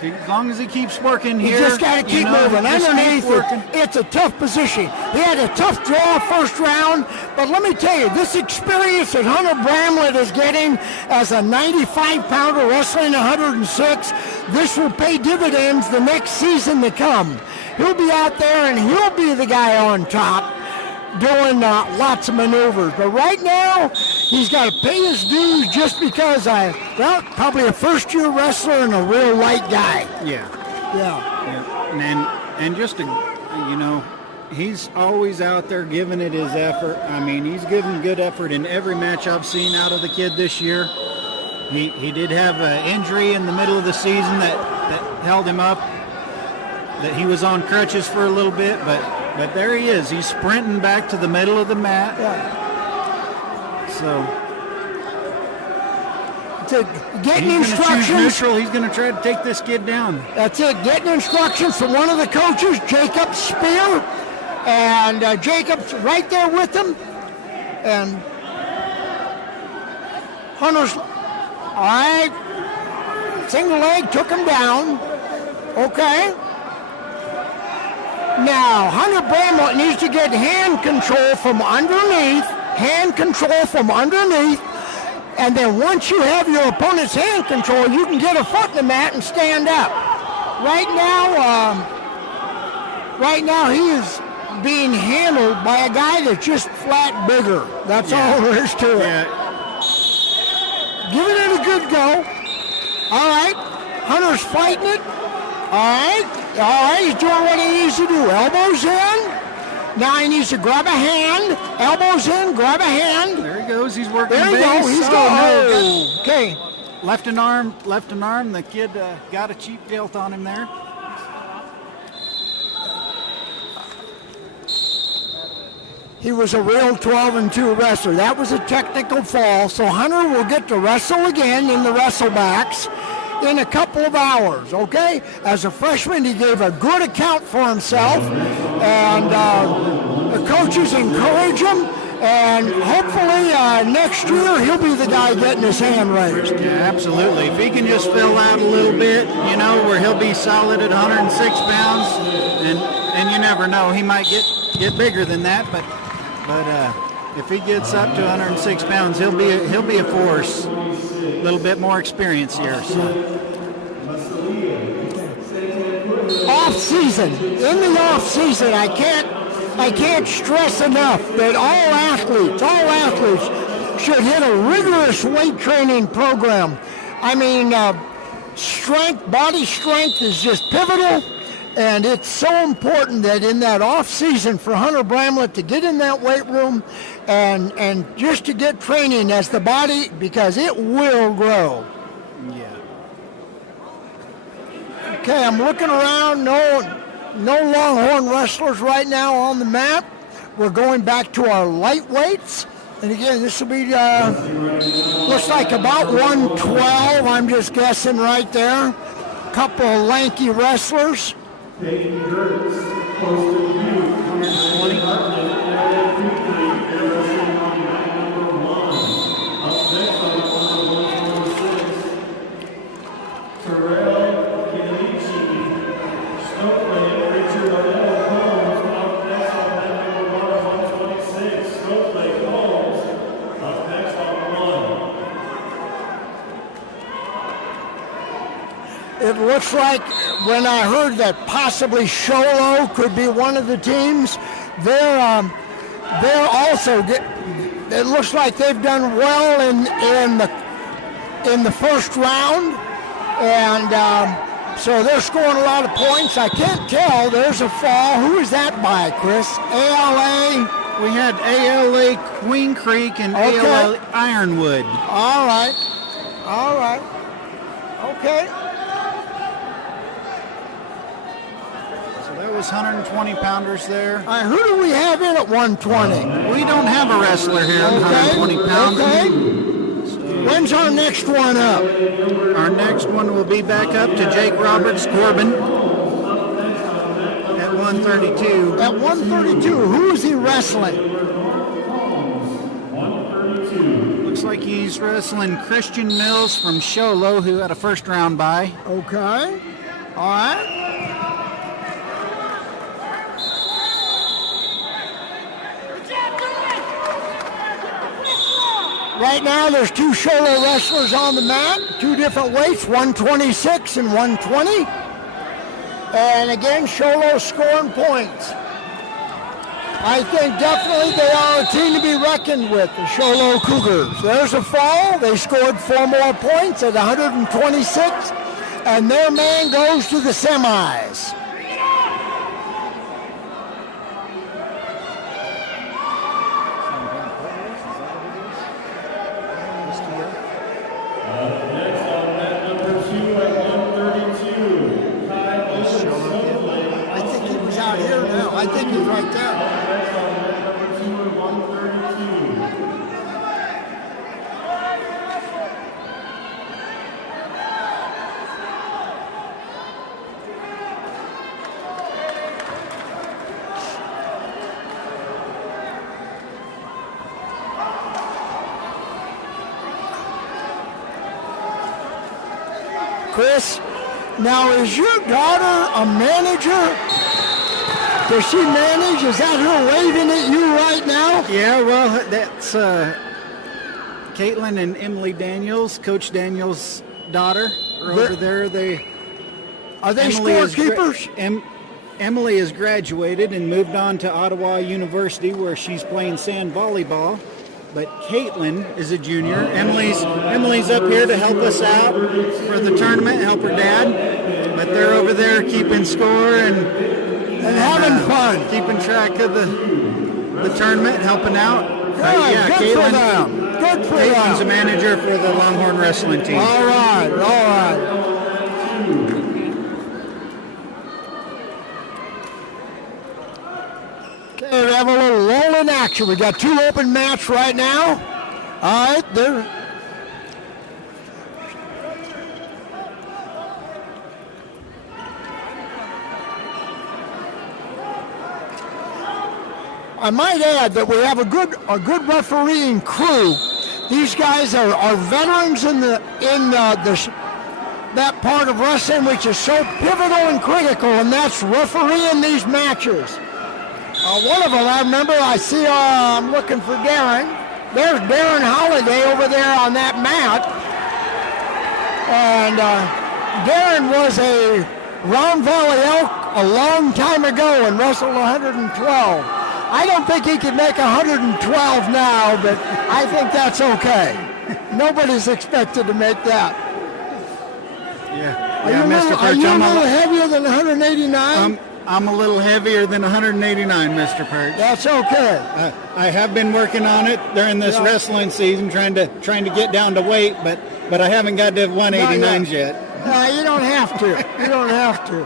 As long as he keeps working You here. just got to keep moving. just keep Underneath working. it's a tough position. He had a tough draw first round, but let me tell you, this experience that Hunter Bramlett is getting as a 95-pounder wrestling 106, this will pay dividends the next season to come. He'll be out there and he'll be the guy on top doing lots of maneuvers. But right now, he's got to pay his dues just because probably a first-year wrestler and a real light guy. Yeah. Yeah. And just he's always out there giving it his effort. I mean, he's given good effort in every match I've seen out of the kid this year. He did have an injury in the middle of the season that held him up, that he was on crutches for a little bit, but there he is. He's sprinting back to the middle of the mat. Yeah. So getting he's going to choose instructions. neutral. He's going to try to take this kid down. That's it. Getting instructions from one of the coaches, Jacob Spear, and Jacob's right there with him. And Hunter's all right. Single leg took him down. Okay. Now, Hunter Bramlett needs to get hand control from underneath, and then once you have your opponent's hand control, you can get a foot in the mat and stand up. Right now he is being handled by a guy that's just flat bigger. That's all there is to it. Yeah. Giving it a good go. All right, Hunter's fighting it. All right, he's doing what he needs to do. Elbows in. Now he needs to grab a hand. Elbows in, grab a hand. There he goes. He's working There you base. go. He's going. Okay. Left an arm. The kid got a cheap belt on him there. He was a real 12-2 wrestler. That was a technical fall. So Hunter will get to wrestle again in the wrestlebacks in a couple of hours, okay? As a freshman, he gave a good account for himself, and the coaches encourage him, and hopefully next year he'll be the guy getting his hand raised. Yeah, absolutely. If he can just fill out a little bit, where he'll be solid at 106 pounds, and you never know, he might get bigger than that, but if he gets up to 106 pounds, he'll be a force. A little bit more experience here. So. Off season. In the off season, I can't stress enough that all athletes should hit a rigorous weight training program. I mean, body strength is just pivotal. And it's so important that in that off season for Hunter Bramlett to get in that weight room and just to get training as the body, because it will grow. Yeah. Okay, I'm looking around. No Longhorn wrestlers right now on the mat. We're going back to our lightweights. And again, this will be, looks like about 112. I'm just guessing right there. Couple of lanky wrestlers. Peyton Gertz, close to you, 120. They're wrestling on mat number 1. Up next on 126, Terrell Kenichi, Snowflake, Richard Odell Holmes. Up next on mat number 126, Snowflake Holmes. Up next on 1. It looks like when I heard that possibly Sholo could be one of the teams, they're also it looks like they've done well in the first round, and so they're scoring a lot of points. I can't tell. There's a fall. Who is that by, Chris? ALA. We had ALA Queen Creek and ALA Ironwood. All right. Okay. That was 120 pounders there. Who do we have in at 120? We don't have a wrestler here at 120 pounds. Okay. When's our next one up? Our next one will be back up to Jake Roberts Corbin at 132. At 132, who is he wrestling? 132. Looks like he's wrestling Christian Mills from Sholo, who had a first round bye. Okay. All right. Right now, there's two Sholo wrestlers on the mat, two different weights, 126 and 120. And again, Sholo scoring points. I think definitely they are a team to be reckoned with, the Sholo Cougars. There's a fall. They scored 4 more points at 126, and their man goes to the semis. Next on mat number 2 at 132. I think he was out here now. I think he's right there. Next on mat number 2 at 132. Chris, now is your daughter a manager? Does she manage? Is that her waving at you right now? Yeah, well, that's Caitlin and Emily Daniels, Coach Daniels' daughter, are over there. Are they Emily is scorekeepers? Emily has graduated and moved on to Ottawa University, where she's playing sand volleyball. But Caitlin is a junior. Emily's up here to help us out for the tournament, help her dad. But they're over there keeping score and having fun, keeping track of the tournament, helping out. Good for them. Good for Caitlin's a them. manager for the Longhorn wrestling team. All right, all right. Okay, we have a little rolling action. We got 2 open mats right now. All right, there. I might add that we have a good refereeing crew. These guys are veterans in that part of wrestling which is so pivotal and critical, and that's refereeing these matches. One of them, I remember, I'm looking for Darren. There's Darren Holiday over there on that mat. And Darren was a Round Valley Elk a long time ago and wrestled 112. I don't think he could make 112 now, but I think that's okay. Nobody's expected to make that. Yeah, Are you Mr. a little Perch. heavier than 189? I'm a little heavier than 189, Mr. Perch. That's okay. I have been working on it during this wrestling season, trying to get down to weight, but I haven't got to 189s yet. No, you don't have to. You don't have to.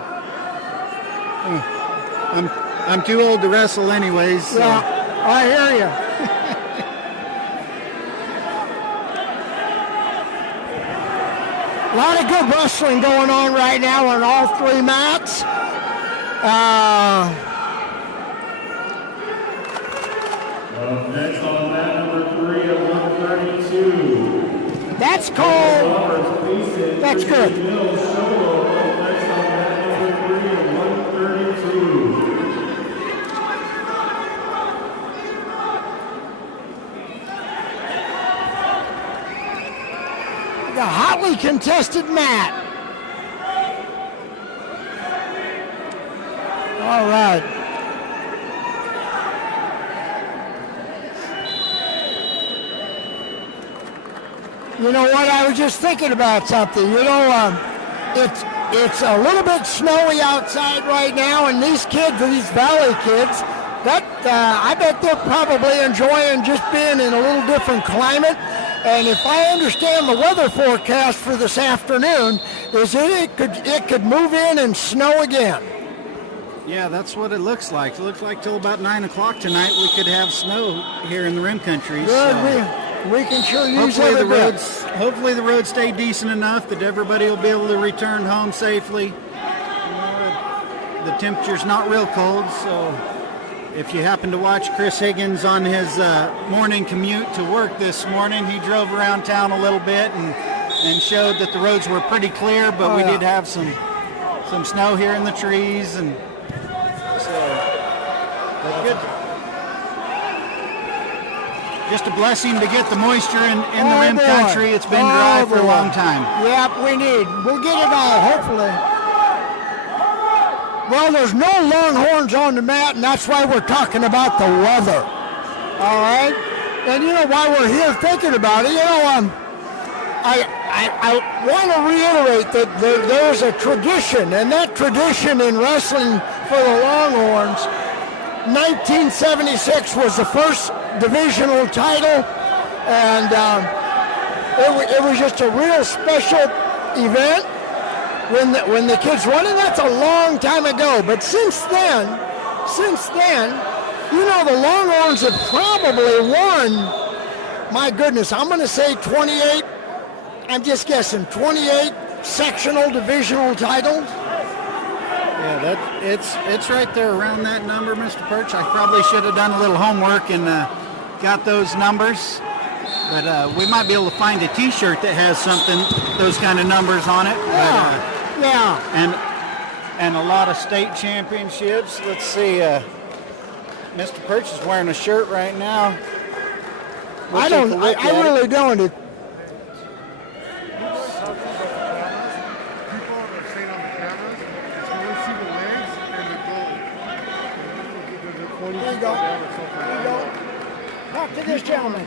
I'm too old to wrestle anyways. So. Yeah, I hear you. A lot of good wrestling going on right now on all 3 mats. Next on mat number 3 at 132. That's called. That's good. Next on mat number 3 at 132. The hotly contested mat. All right. You know what? I was just thinking about something. You know, it's a little bit snowy outside right now, and these kids, these Valley kids, I bet they're probably enjoying just being in a little different climate. And if I understand the weather forecast for this afternoon, is it could move in and snow again. Yeah, that's what it looks like. It looks like till about 9 o'clock tonight we could have snow here in the Rim Country. Good, So we can sure use every bit. hopefully the roads stay decent enough that everybody will be able to return home safely. the temperature's not real cold, so if you happen to watch Chris Higgins on his morning commute to work this morning, he drove around town a little bit and showed that the roads were pretty clear, but we did have some snow here in the trees, and so good. Just a blessing to get the moisture in the rim country. It's been dry for a long time. Yep, we'll get it all, hopefully. Well, there's no longhorns on the mat, and that's why we're talking about the weather. All right? And you know why we're here thinking about it? You know, I want to reiterate that there's a tradition, and that tradition in wrestling for the Longhorns, 1976 was the first divisional title, and it was just a real special event when the kids won, and that's a long time ago. But since then, you know, the Longhorns have probably won, my goodness, I'm going to say 28, I'm just guessing, 28 sectional divisional titles. Yeah, it's right there around that number, Mr. Perch. I probably should have done a little homework and got those numbers. But we might be able to find a T-shirt that has those kind of numbers on it. Yeah. And a lot of state championships. Let's see. Mr. Perch is wearing a shirt right now. I really don't. There you go. Talk to this gentleman.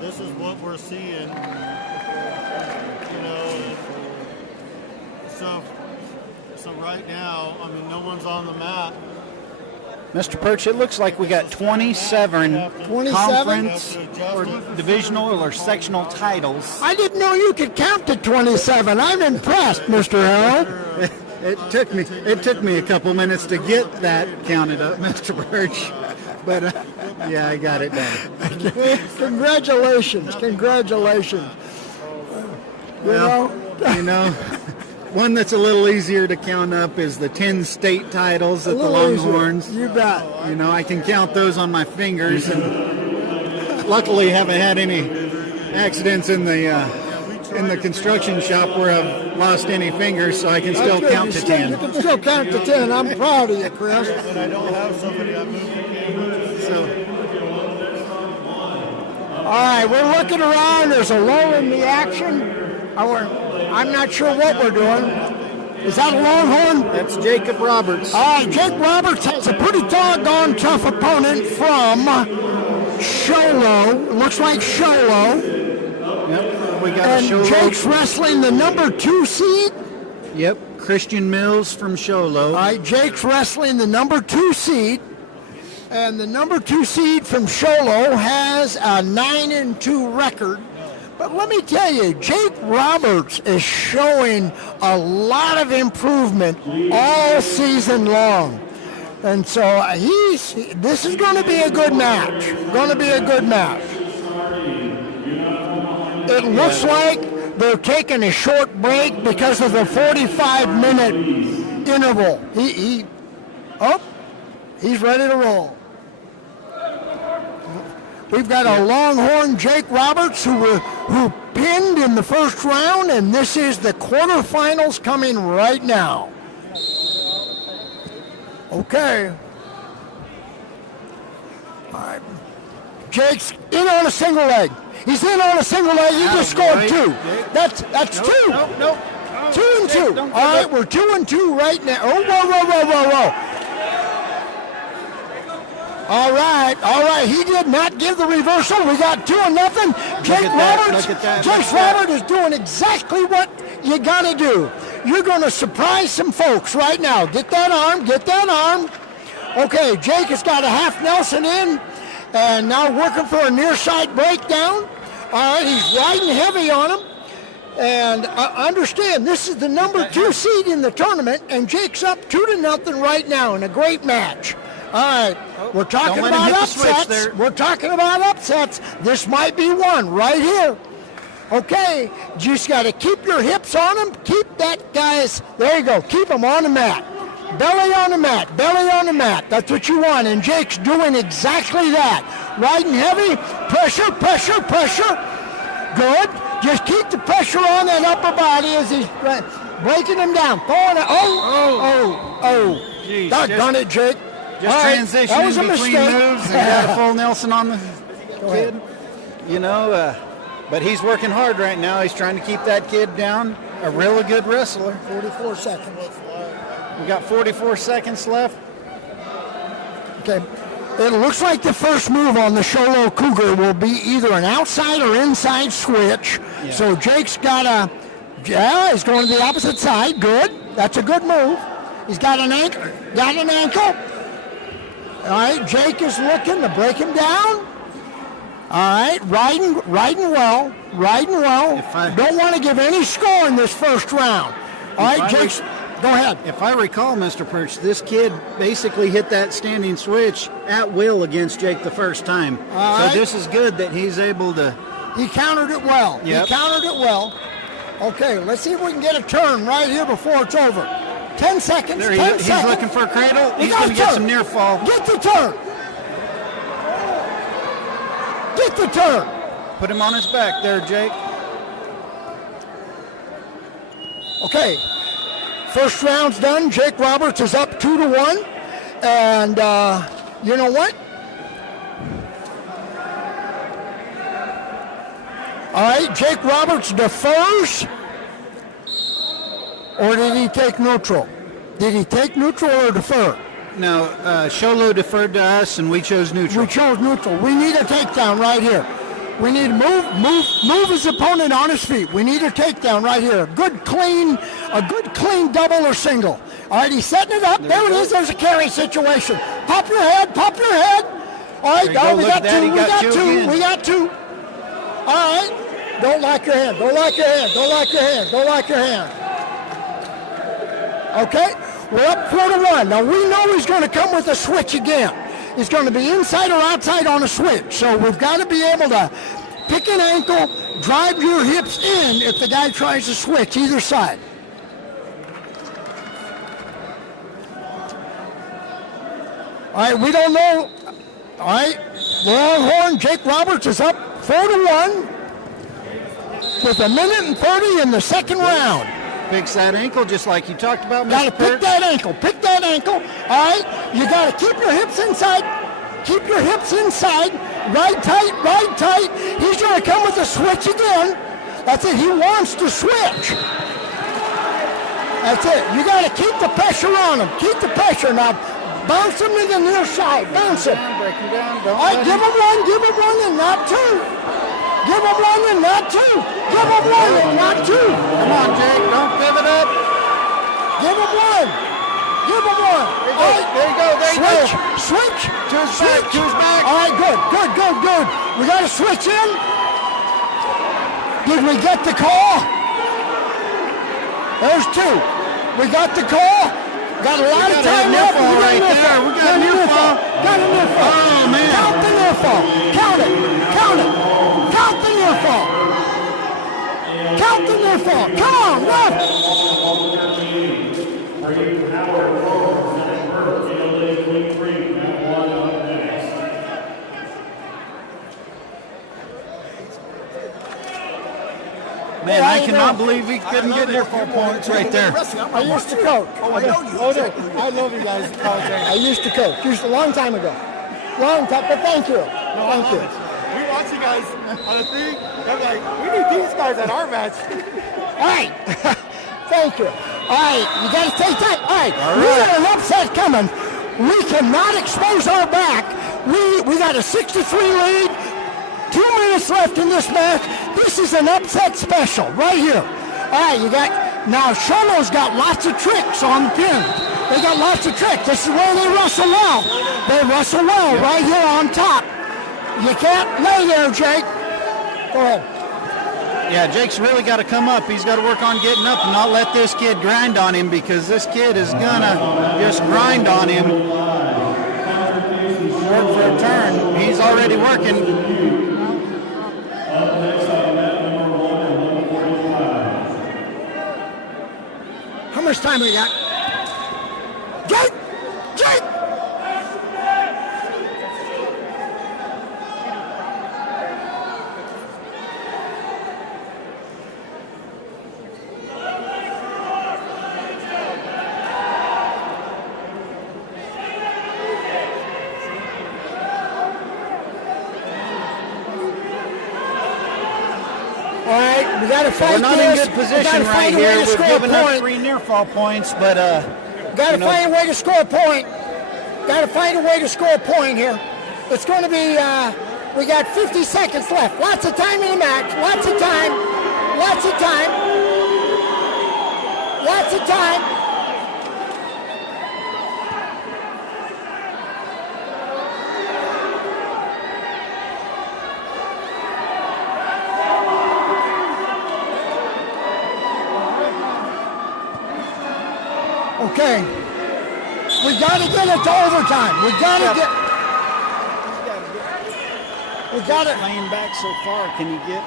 This is what we're seeing. You know, so right now, I mean, no one's on the mat. Mr. Perch, it looks like we got 27 conference or divisional or sectional titles. I didn't know you could count to 27. I'm impressed, Mr. Harold. It took me a couple minutes to get that counted up, Mr. Perch. But yeah, I got it done. Congratulations. Well, you know, one that's a little easier to count up is the 10 state titles at the Longhorns. Easier. You bet. You know, I can count those on my fingers, and luckily haven't had any accidents in the construction shop where I've lost any fingers, so I can still count to 10. You can still count to 10. I'm proud of you, Chris. But I don't have somebody I moved the camera. So. All right, we're looking around. There's a lull in the action. I'm not sure what we're doing. Is that a Longhorn? That's Jacob Roberts. All right, Jake Roberts has a pretty doggone tough opponent from Sholo. Looks like Sholo. Yep, we got and a Sholo. Jake's wrestling the number 2 seed. Yep, Christian Mills from Sholo. All right, Jake's wrestling the number 2 seed. And the number 2 seed from Sholo has a 9-2 record. But let me tell you, Jake Roberts is showing a lot of improvement all season long. And so this is going to be a good match. It looks like they're taking a short break because of the 45-minute interval. He's ready to roll. We've got a Longhorn, Jake Roberts, who pinned in the first round, and this is the quarterfinals coming right now. Okay. All right. Jake's in on a single leg. He's in on a single leg. He just scored 2. That's 2. Nope. 2 and 2. All right, we're 2 and 2 right now. Oh, whoa. All right. He did not give the reversal. We got 2-0. Jake Roberts. Jake Roberts is doing exactly what you got to do. You're going to surprise some folks right now. Get that arm. Okay, Jake has got a half Nelson in, and now working for a near side breakdown. All right, he's riding heavy on him. And understand, this is the number 2 seed in the tournament, and Jake's up 2-0 right now in a great match. right, we're talking Don't let him about hit the switch upsets. there. We're talking about upsets. This might be one right here. Okay, just got to keep your hips on him. Keep that guy's, there you go, keep him on the mat. Belly on the mat, belly on the mat. That's what you want, and Jake's doing exactly that. Riding heavy, pressure, pressure, pressure. Good. Just keep the pressure on that upper body as he's breaking him down. Throwing it, Jeez, doggone it, Jake. Just All right, transitioning that was a between mistake. moves and got a full Nelson on the Go kid. ahead. You know, but he's working hard right now. He's trying to keep that kid down. A really good wrestler. 44 seconds. We got 44 seconds left. Okay. It looks like the first move on the Sholo Cougar will be either an outside or inside switch. Yeah. So Jake's got he's going to the opposite side. Good. That's a good move. He's got an ankle. All right, Jake is looking to break him down. All right, riding well. Don't want to give any score in this first round. All right, Jake's, go ahead. If I recall, Mr. Perch, this kid basically hit that standing switch at will against Jake the first time. All right. So this is good that he's able to. He countered it well. Yep. He countered it well. Okay, let's see if we can get a turn right here before it's over. 10 seconds. There 10 he's seconds. looking for a cradle. He He's got going a to get turn. some near fall. Get the turn. Get the turn. Put him on his back there, Jake. Okay. First round's done. Jake Roberts is up 2-1. And you know what? All right, Jake Roberts defers. Or did he take neutral? Did he take neutral or defer? No, Sholo deferred to us, and we chose neutral. We chose neutral. We need a takedown right here. We need to move his opponent on his feet. We need a takedown right here. A good clean double or single. All right, he's setting it up. There it is. There's a carry situation. Pop your head. All right, There you go. we Look got at that. two. He got two again. All right. Don't lock your hand. Okay, we're up 4-1. Now we know he's going to come with a switch again. He's going to be inside or outside on a switch. So we've got to be able to pick an ankle, drive your hips in if the guy tries to switch either side. All right, we don't know. All right, Longhorn Jake Roberts is up 4-1 with 1:30 in the second round. Fix that ankle just like you talked about, Got to Mr. pick Perch. that ankle. All right, you got to keep your hips inside. Ride tight. He's going to come with a switch again. That's it. He wants to switch. That's it. You got to keep the pressure on him. Keep the pressure. Now, bounce him to the near side. Bounce him. Break him down. Don't All right, let give him one and not two. Give him one and not two. Come on, Jake. Don't pivot up. Give him one. There you go. Switch. To his back. All right, good. We got to switch in. Did we get the call? There's two. We got the call. Got a lot of time left. We got a near fall. Got a near fall. Oh, man. Count the near fall. Count it. Count the near fall. Come on, left. Are you Howard Florence and Burke, KLA Queen Creek, now one up next. Man, I cannot believe he couldn't get near 4 points right there. I used to coach. I love you guys. I used to coach. A long time ago. But thank you. Thank you. We watch you guys on the thing. I'm like, we need these guys at our match. All right. Thank you. All right, you got to take that. All right, we got an upset coming. We cannot expose our back. We got a 63 lead. 2 minutes left in this match. This is an upset special right here. All right, now Sholo's got lots of tricks on the pin. They got lots of tricks. This is where they wrestle well. Right here on top. You can't lay there, Jake. Go ahead. Yeah, Jake's really got to come up. He's got to work on getting up and not let this kid grind on him, because this kid is going to just grind on him. he's already working. Up next on mat number 1 at 145. How much time we got? Jake! Jake! All right, we got to fight We're not this. in good position right here. We've given up 3 near fall points, but got to find a way to score a point. Got to find a way to score a point here. It's going to be. We got 50 seconds left. Lots of time in the match. Lots of time. Lots of time. Lots of time. Okay, we got to get it to overtime. We got to get. We got it. laying back so far. Can you get?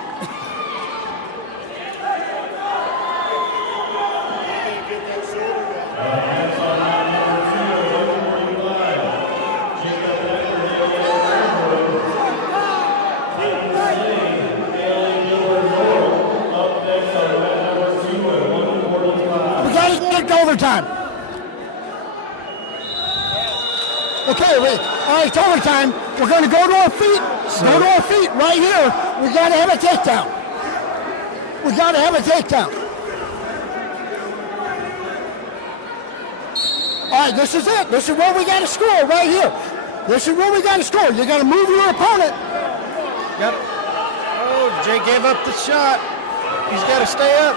We got to get it to overtime. Okay, all right, it's overtime. We're going to go to our feet. Go to our feet right here. We got to have a takedown. We got to have a takedown. All right, this is it. This is where we got to score right here. This is where we got to score. You got to move your opponent. Got it. Oh, Jay gave up the shot. He's got to stay up.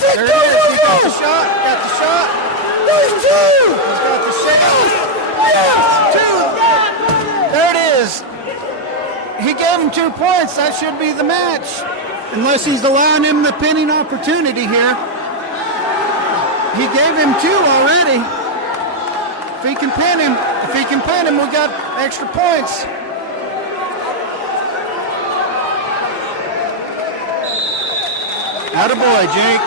There it is. He got the shot. Got the shot. There's two. He's got the shot. Yes. Two. There it is. He gave him 2 points. That should be the match. Unless he's allowing him the pinning opportunity here. He gave him 2 already. If he can pin him, we got extra points. Attaboy, Jake.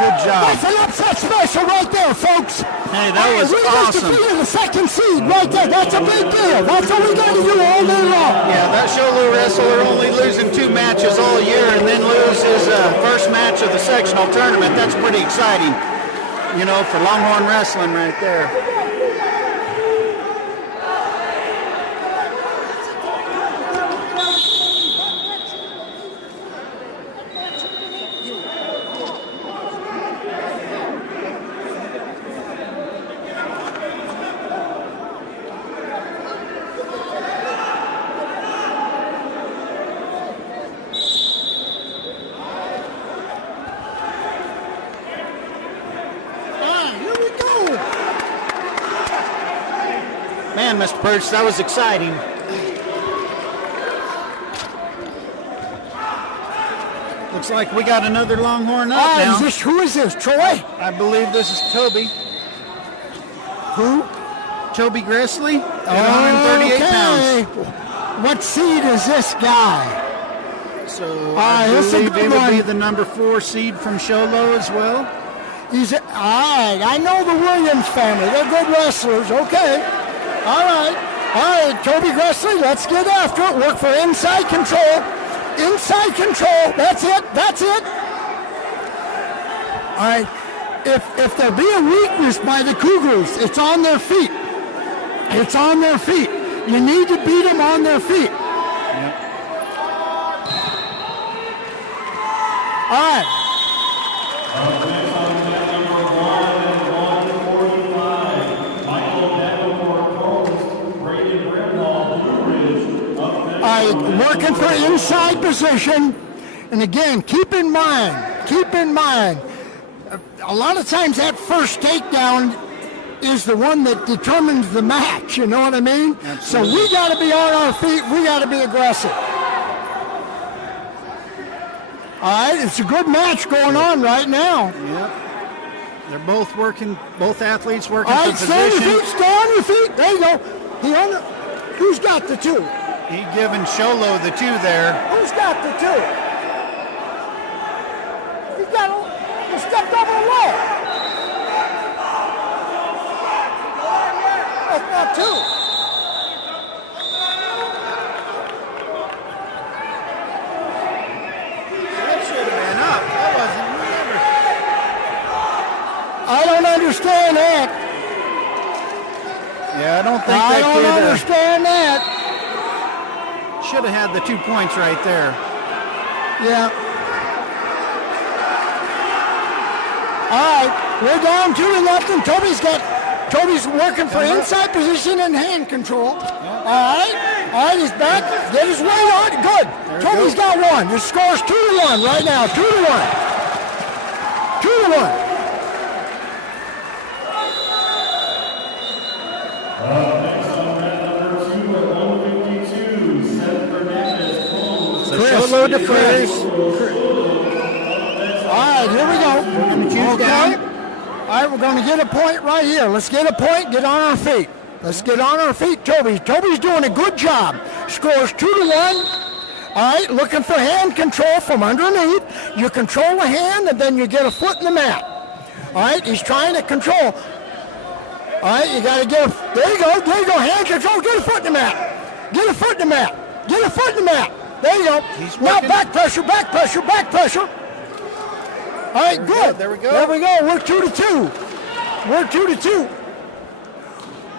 Good job. That's an upset special right there, folks. Hey, that was we awesome. We just defeated the second seed right there. That's a big deal. That's what we got to do all day long. Yeah, that Sholo wrestler only losing 2 matches all year and then lose his first match of the sectional tournament. That's pretty exciting, you know, for Longhorn Wrestling right there. Man, Mr. Perch, that was exciting. Looks like we got another Longhorn up now. Who is this, Troy? I believe this is Toby. Who? Toby Gressley at 138 pounds. What seed is this guy? So this is a I believe good he would one. be the number 4 seed from Sholo as well. All right, I know the Williams family. They're good wrestlers. Okay. All right, Toby Gressley, let's get after it. Work for inside control. Inside control. That's it. All right. If there be a weakness by the Cougars, it's on their feet. It's on their feet. You need to beat them on their feet. Yep. All right. Working for inside position, and again, keep in mind, a lot of times that first takedown is the one that determines the match. You know what I mean? Absolutely. So we got to be on our feet. We got to be aggressive. All right, it's a good match going on right now. Yep. They're both working, both athletes working All for right, stay on your position. feet, stay on your feet. There you go. Who's got the 2? He giving Sholo the 2 there. Who's got the 2? He stepped over the wall. That's not 2. That should have been up. That wasn't never. I don't understand that. Yeah, I don't think I that don't kid understand that. should have had the 2 points right there. Yeah. All right, we're down 2-0. Toby's working for inside position and hand control. All right, he's back. Get his weight on. Good. Toby's got 1. The score's 2-1 right now. 2-1. 2-1. Next on mat number 2 at 152, Seth Fernandez pulls. So Sholo defers. All right, here we go. Okay. All right, we're going to get a point right here. Let's get a point, get on our feet. Let's get on our feet, Toby. Toby's doing a good job. Scores 2-1. All right, looking for hand control from underneath. You control the hand, and then you get a foot in the mat. All right, he's trying to control. All right, you got to get a, there you go, hand control, get a foot in the mat. Get a foot in the mat. Get a foot in the mat. There you go. Now back pressure. All right, good. There we go. We're 2-2. We're 2-2.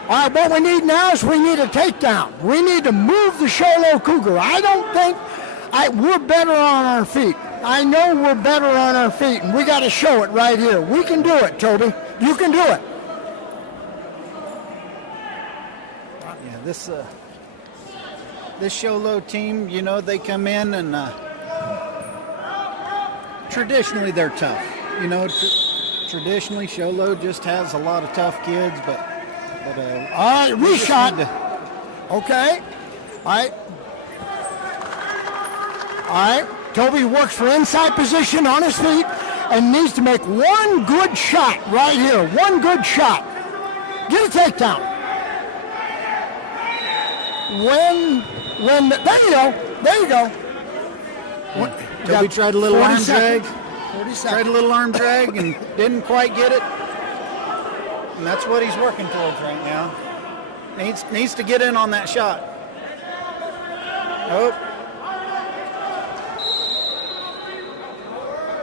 All right, what we need now is we need a takedown. We need to move the Sholo Cougar. I don't think we're better on our feet. I know we're better on our feet, and we got to show it right here. We can do it, Toby. You can do it. Yeah, this Sholo team, you know, they come in and traditionally they're tough. You know, traditionally Sholo just has a lot of tough kids, but all right, reshot. Okay. All right. Toby works for inside position on his feet and needs to make one good shot right here. One good shot. Get a takedown. There you go. Toby tried a little arm drag. 40 seconds. Tried a little arm drag and didn't quite get it. And that's what he's working towards right now. Needs to get in on that shot. Oh.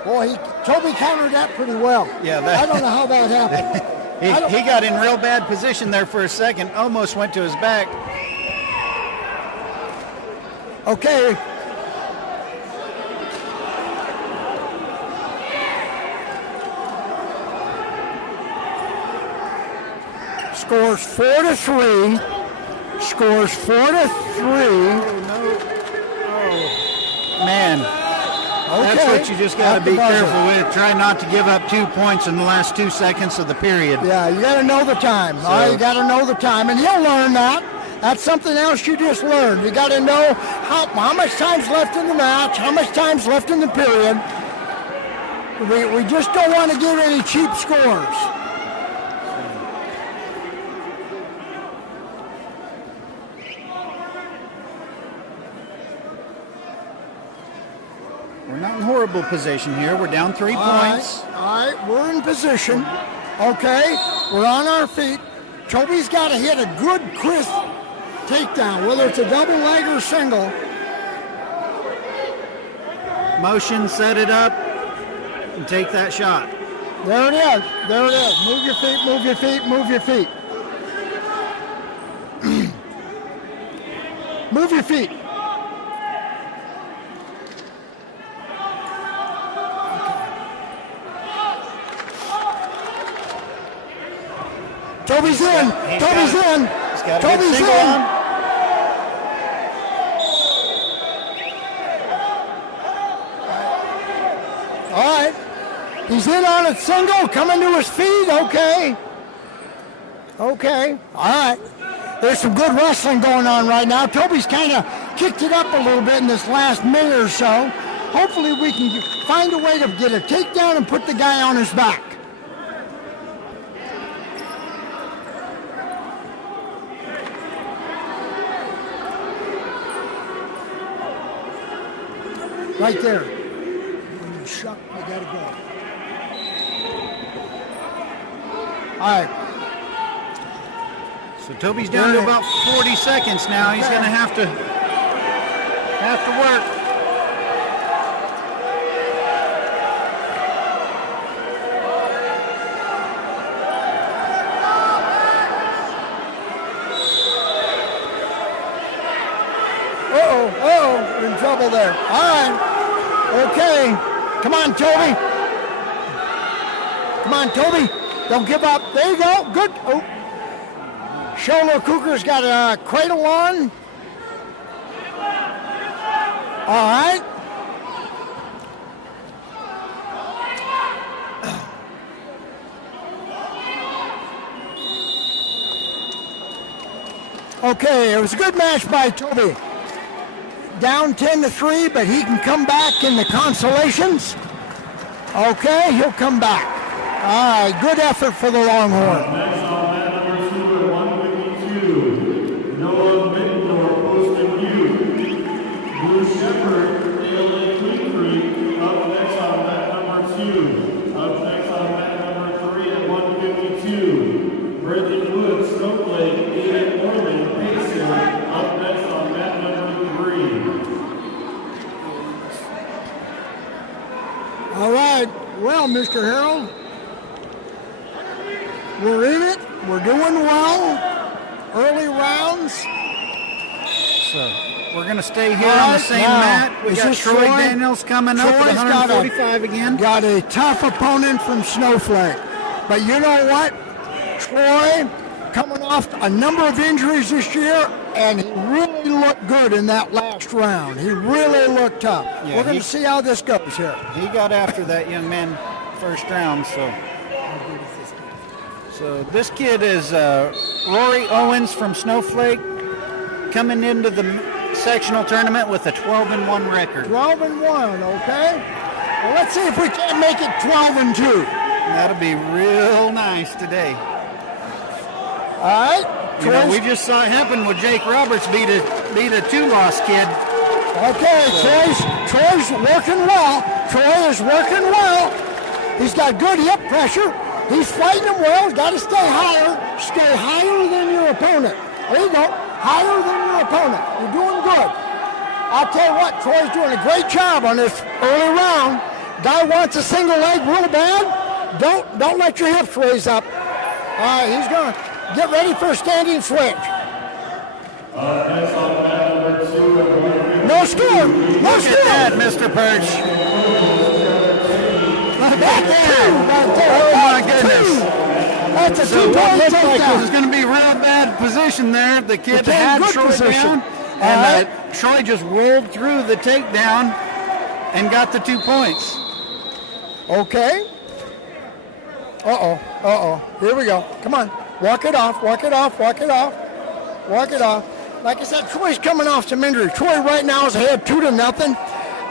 Boy, Toby countered that pretty well. Yeah, I don't know how that happened. He got in real bad position there for a second. Almost went to his back. Okay. Scores 4-3. Scores 4-3. Man, that's what you just got to be careful with. Try not to give up 2 points in the last 2 seconds of the period. Yeah, you got to know the time. All right, you got to know the time, and you'll learn that. That's something else you just learned. You got to know how much time's left in the match, how much time's left in the period. We just don't want to give any cheap scores. We're not in horrible position here. We're down 3 points. All right, we're in position. Okay, we're on our feet. Toby's got to hit a good, crisp takedown, whether it's a double leg or single. Motion, set it up, and take that shot. There it is. There it is. Move your feet, move your feet, move your feet. Move your feet. Toby's in. Toby's in. He's got a good Toby's single in. on. All right. He's in on a single, coming to his feet. Okay. Okay, all right. There's some good wrestling going on right now. Toby's kind of kicked it up a little bit in this last minute or so. Hopefully we can find a way to get a takedown and put the guy on his back. Right there. When you shuck, you gotta go. All right. So Toby's down to about 40 seconds now. He's going to have to work. We're in trouble there. All right. Okay. Come on, Toby. Come on, Toby. Don't give up. There you go. Good. Oh. Shoulder Cougar's got a cradle on. All right. Okay, it was a good match by Toby. Down 10-3, but he can come back in the consolations. Okay, he'll come back. All right, good effort for the Longhorn. All right, well, Mr. Harold, we're in it. We're doing well. Early rounds. So we're going to stay here on the same mat. We got Troy Daniels coming up at 145 again. Got a tough opponent from Snowflake. But you know what? Troy coming off a number of injuries this year, and he really looked good in that last round. He really looked tough. Yeah, we're going to see how this goes here. He got after that young man first round. So this kid is Rory Owens from Snowflake, coming into the sectional tournament with a 12-1 record. 12-1, okay. Well, let's see if we can make it 12-2. That'll be real nice today. All right. You know, we just saw it happen with Jake Roberts beat a two-loss kid. Okay, so Troy's working well. Troy is working well. He's got good hip pressure. He's fighting him well. He's got to stay higher. Stay higher than your opponent. There you go. Higher than your opponent. You're doing good. I'll tell you what, Troy's doing a great job on this early round. Guy wants a single leg real bad. Don't let your hips raise up. All right, he's going to get ready for a standing switch. No score. No Look score. at that, Mr. Perch. Oh my goodness. That's a So what looked like it takedown. was going to be real bad position there. The kid Became had good Troy position. down, and Troy just rolled through the takedown and got the 2 points. Okay. Uh-oh. Here we go. Come on. Walk it off. Walk it off. Like I said, Troy's coming off some injury. Troy right now is ahead 2-0,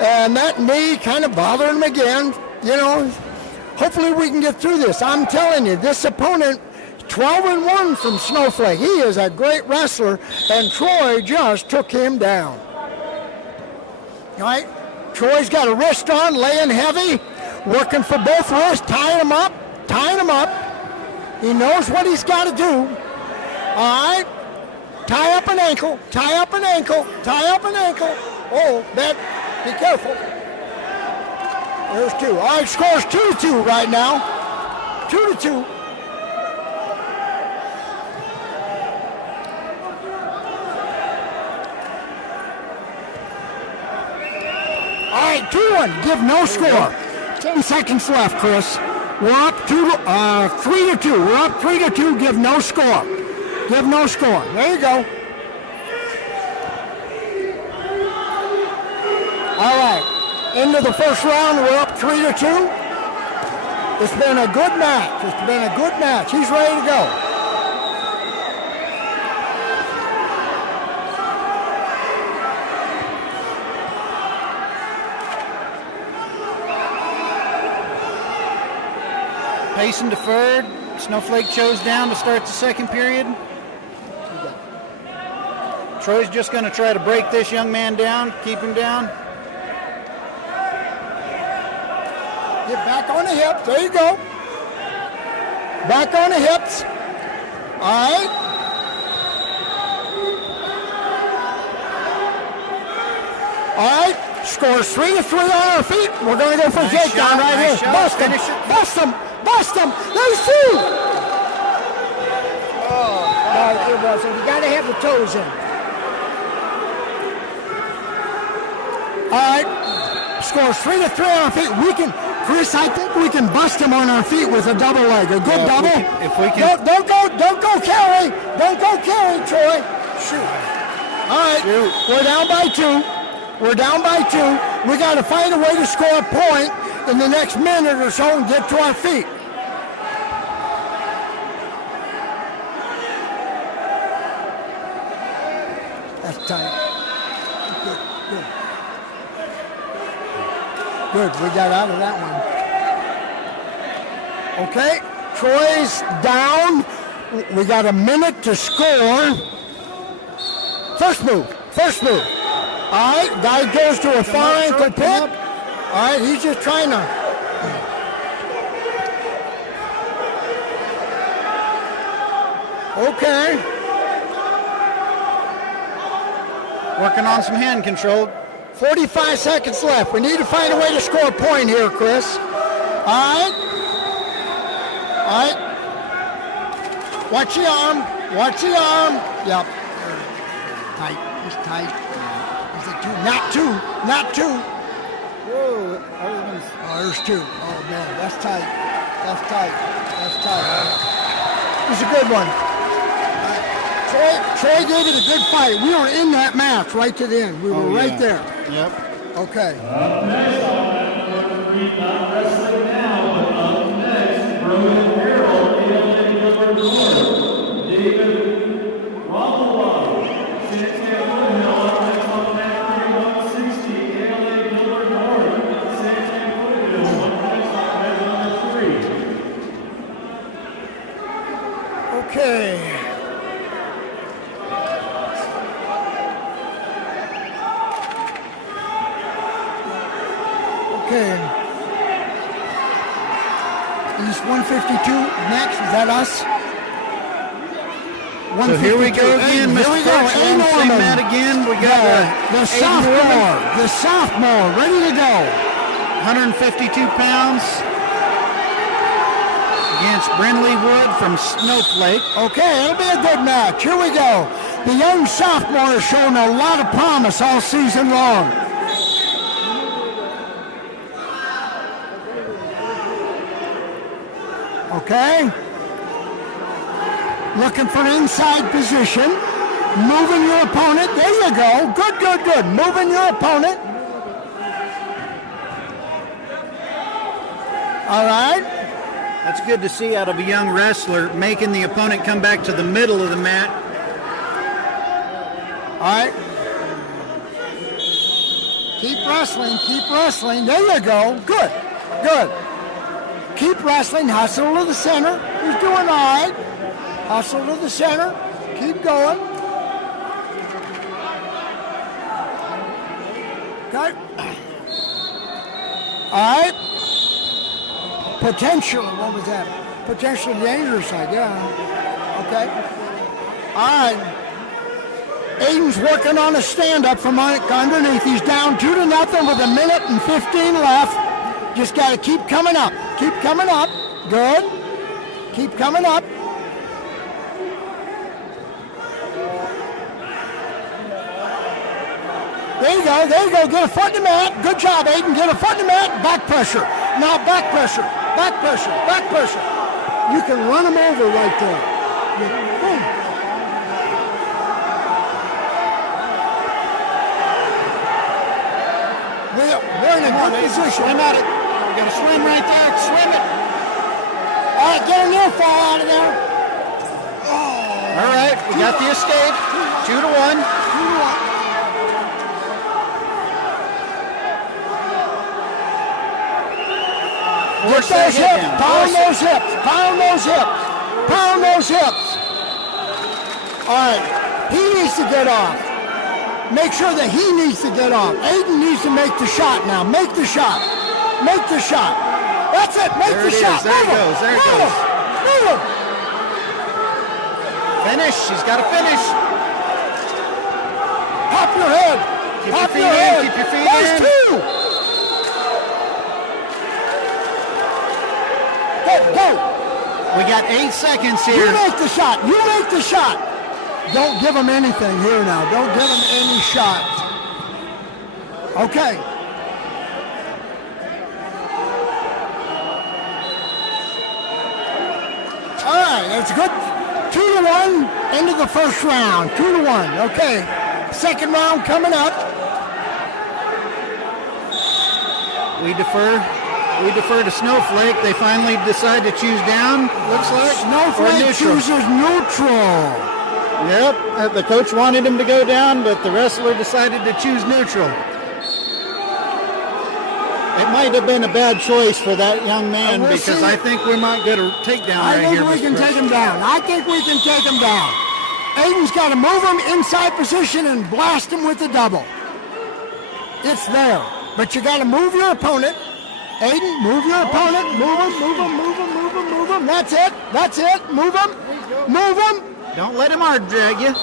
and that knee kind of bothering him again. You know, hopefully we can get through this. I'm telling you, this opponent, 12-1 from Snowflake. He is a great wrestler, and Troy just took him down. All right? Troy's got a wrist on, laying heavy, working for both wrists, tying him up. He knows what he's got to do. All right? Tie up an ankle. Oh, be careful. There's 2. All right, scores 2-2 right now. 2-2. All right, 2-1. Give no score. 10 seconds left, Chris. We're up 3-2. We're up 3-2. Give no score. There you go. All right. Into the first round, we're up 3-2. It's been a good match. He's ready to go. Payson deferred. Snowflake chose down to start the second period. Troy's just going to try to break this young man down, keep him down. Get back on the hips. There you go. Back on the hips. All right. All right. Scores 3-3 on our feet. We're going to go for a takedown right here. Bust him. Bust him. Bust him. There's two. Oh, it wasn't. You got to have the toes in. All right. Scores 3-3 on our feet. We can, Chris, I think we can bust him on our feet with a double leg. A good double. If we can. Don't go carry. Don't go carry, Troy. Shoot. All right. Shoot. We're down by 2. We're down by 2. We got to find a way to score a point in the next minute or so and get to our feet. That's tight. Good. We got out of that one. Okay. Troy's down. We got a minute to score. First move. All right, guy goes to a far ankle pick. All right, he's just trying to. Okay. Working on some hand control. 45 seconds left. We need to find a way to score a point here, Chris. All right. Watch the arm. Yep. Tight. It's tight. Is it 2? Not two. Whoa. There's 2. Oh, man. That's tight. It's a good one. Troy gave it a good fight. We were in that match right to the end. We were right there. Yep. Okay. Up next on number 3, not wrestling now, but up next, Roman Carroll, ALA Gilbert North, David Romelwald, Santan Foothill, up next on mat 160, ALA Gilbert North, Santan Foothill, up next on mat number 3. Okay. Okay. East 152 next. Is that us? So here we go again, Mr. Parks. Same mat again. We got the sophomore, ready to go. 152 pounds against Brindley Wood from Snowflake. Okay, it'll be a good match. Here we go. The young sophomore has shown a lot of promise all season long. Okay. Looking for inside position. Moving your opponent. There you go. Good. Moving your opponent. All right. That's good to see out of a young wrestler, making the opponent come back to the middle of the mat. All right. Keep wrestling. There you go. Good. Keep wrestling. Hustle to the center. He's doing all right. Hustle to the center. Keep going. Okay. All right. Potential. What was that? Potentially dangerous side. Yeah. Okay. All right. Aiden's working on a stand-up from underneath. He's down 2-0 with a minute and 15 left. Just got to keep coming up. Good. Keep coming up. There you go. Get a foot in the mat. Good job, Aiden. Get a foot in the mat. Back pressure. Now back pressure. You can run him over right there. Boom. We're in a good position. Swim at it. We're going to swim right there. Swim it. All right, get a near fall out of there. All right, we got the escape. 2-1. Get those hips. Pound those hips. Pound those hips. Pound those hips. All right. He needs to get off. Make sure that he needs to get off. Aiden needs to make the shot now. Make the shot. Make the shot. That's it. Make the shot. There it goes. There it goes. Move him. Finish. She's got to finish. Pop your head. Keep Pop your your feet head. in. Keep your feet There's in. two. Go, go. We got 8 seconds You here. make the shot. You make the shot. Don't give him anything here now. Don't give him any shots. Okay. All right, that's good. 2-1 into the first round. 2-1. Okay. Second round coming up. We defer to Snowflake. They finally decide to choose down, looks like. Or Snowflake neutral. chooses neutral. Yep, the coach wanted him to go down, but the wrestler decided to choose neutral. It might have been a bad choice for that young man We'll because see. I think we might get a takedown I right think here. we Mr. can Chris. take him down. I think we can take him down. Aiden's got to move him inside position and blast him with the double. It's there. But you got to move your opponent. Aiden, move your opponent. Move him, move him, move him, move him, move him. That's it. That's it. Move him. Move him. Don't let him hard drag you.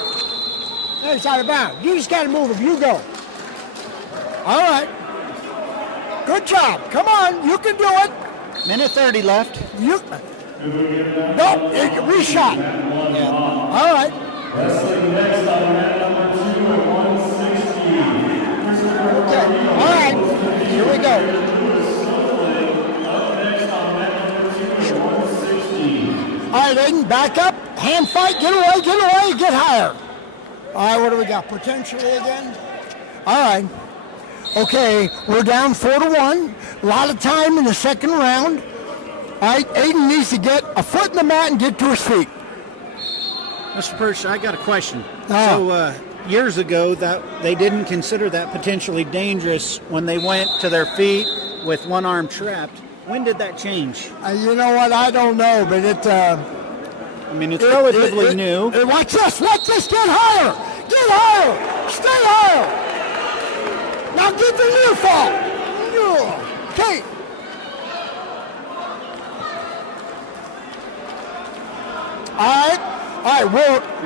He's out of bounds. You just got to move him. You go. All right. Good job. Come on. You can do it. Minute 30 left. You. No. Reshot. All right. Wrestling next on mat number 2 at 160. Okay. All right. Here we go. Up next on mat number 2 at 160. All right, Aiden, back up. Hand fight. Get away, get higher. All right, what do we got? Potentially again? All right. Okay, we're down 4-1. A lot of time in the second round. All right, Aiden needs to get a foot in the mat and get to his feet. Mr. Perch, I got a question. Ah. So years ago, that they didn't consider that potentially dangerous when they went to their feet with one arm trapped. When did that change? You know what? I don't know, but it. I mean, it's relatively new. Watch this. Watch this. Get higher. Get higher. Stay higher. Now get the near fall. Okay. All right.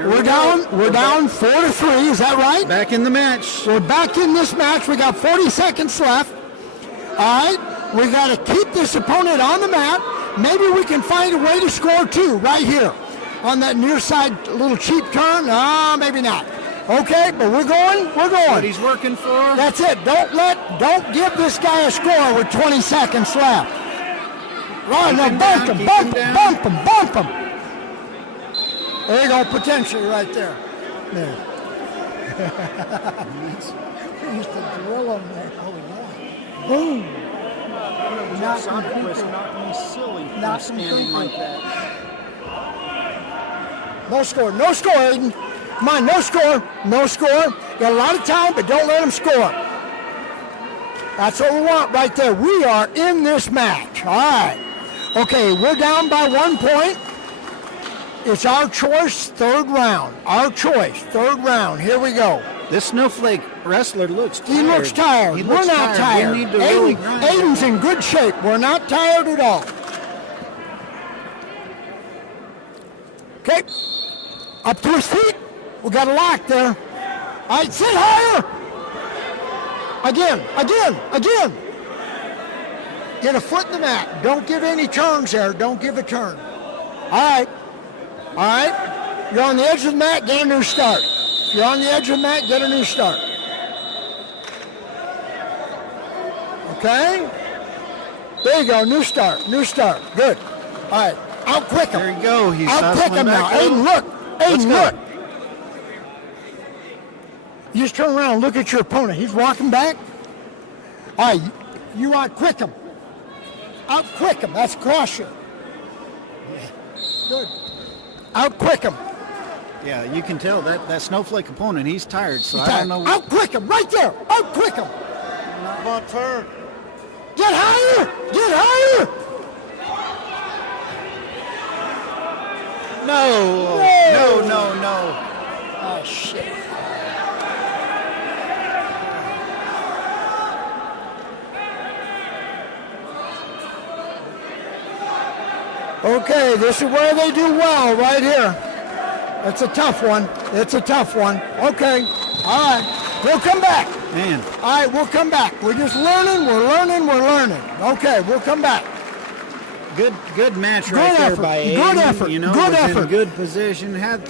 We're down 4-3. Is that right? Back in the match. We're back in this match. We got 40 seconds left. All right. We got to keep this opponent on the mat. Maybe we can find a way to score two right here on that near side little cheap turn. Maybe not. Okay, but we're going. What he's working for. That's it. Don't give this guy a score with 20 seconds left. Right, now bump him. There you go, potentially right there. There. We used to drill him there. Boom. Not silly Not standing like that. No score, Aiden. Come on, no score. Got a lot of time, but don't let him score. That's what we want right there. We are in this match. All right. Okay, we're down by 1 point. It's our choice, third round. Here we go. This Snowflake wrestler looks tired. He looks tired. We're not tired. We need to really grind. Aiden's in good shape. We're not tired at all. Okay. Up to his feet. We got a lock there. All right, sit higher. Again. Get a foot in the mat. Don't give any turns there. Don't give a turn. All right. You're on the edge of the mat, get a new start. If you're on the edge of the mat, get a new start. Okay? There you go, new start. Good. All right, out quick him. There you go. He's Out quick him now. back up. Aiden, look. Let's go. Look. You just turn around and look at your opponent. He's walking back. All right, you out quick him. That's cross you. Good. Out quick him. Yeah, you can tell that Snowflake opponent, he's tired, so I don't know. Out quick him, right there. Out quick him. Come on, turn. Get higher. Okay, this is where they do well, right here. It's a tough one. It's a tough one. Okay, all right. We'll come back. Man. All right, we'll come back. We're just learning, we're learning. Okay, we'll come back. Good match right there by Aiden. Good effort. You know, good was effort. in good position. Had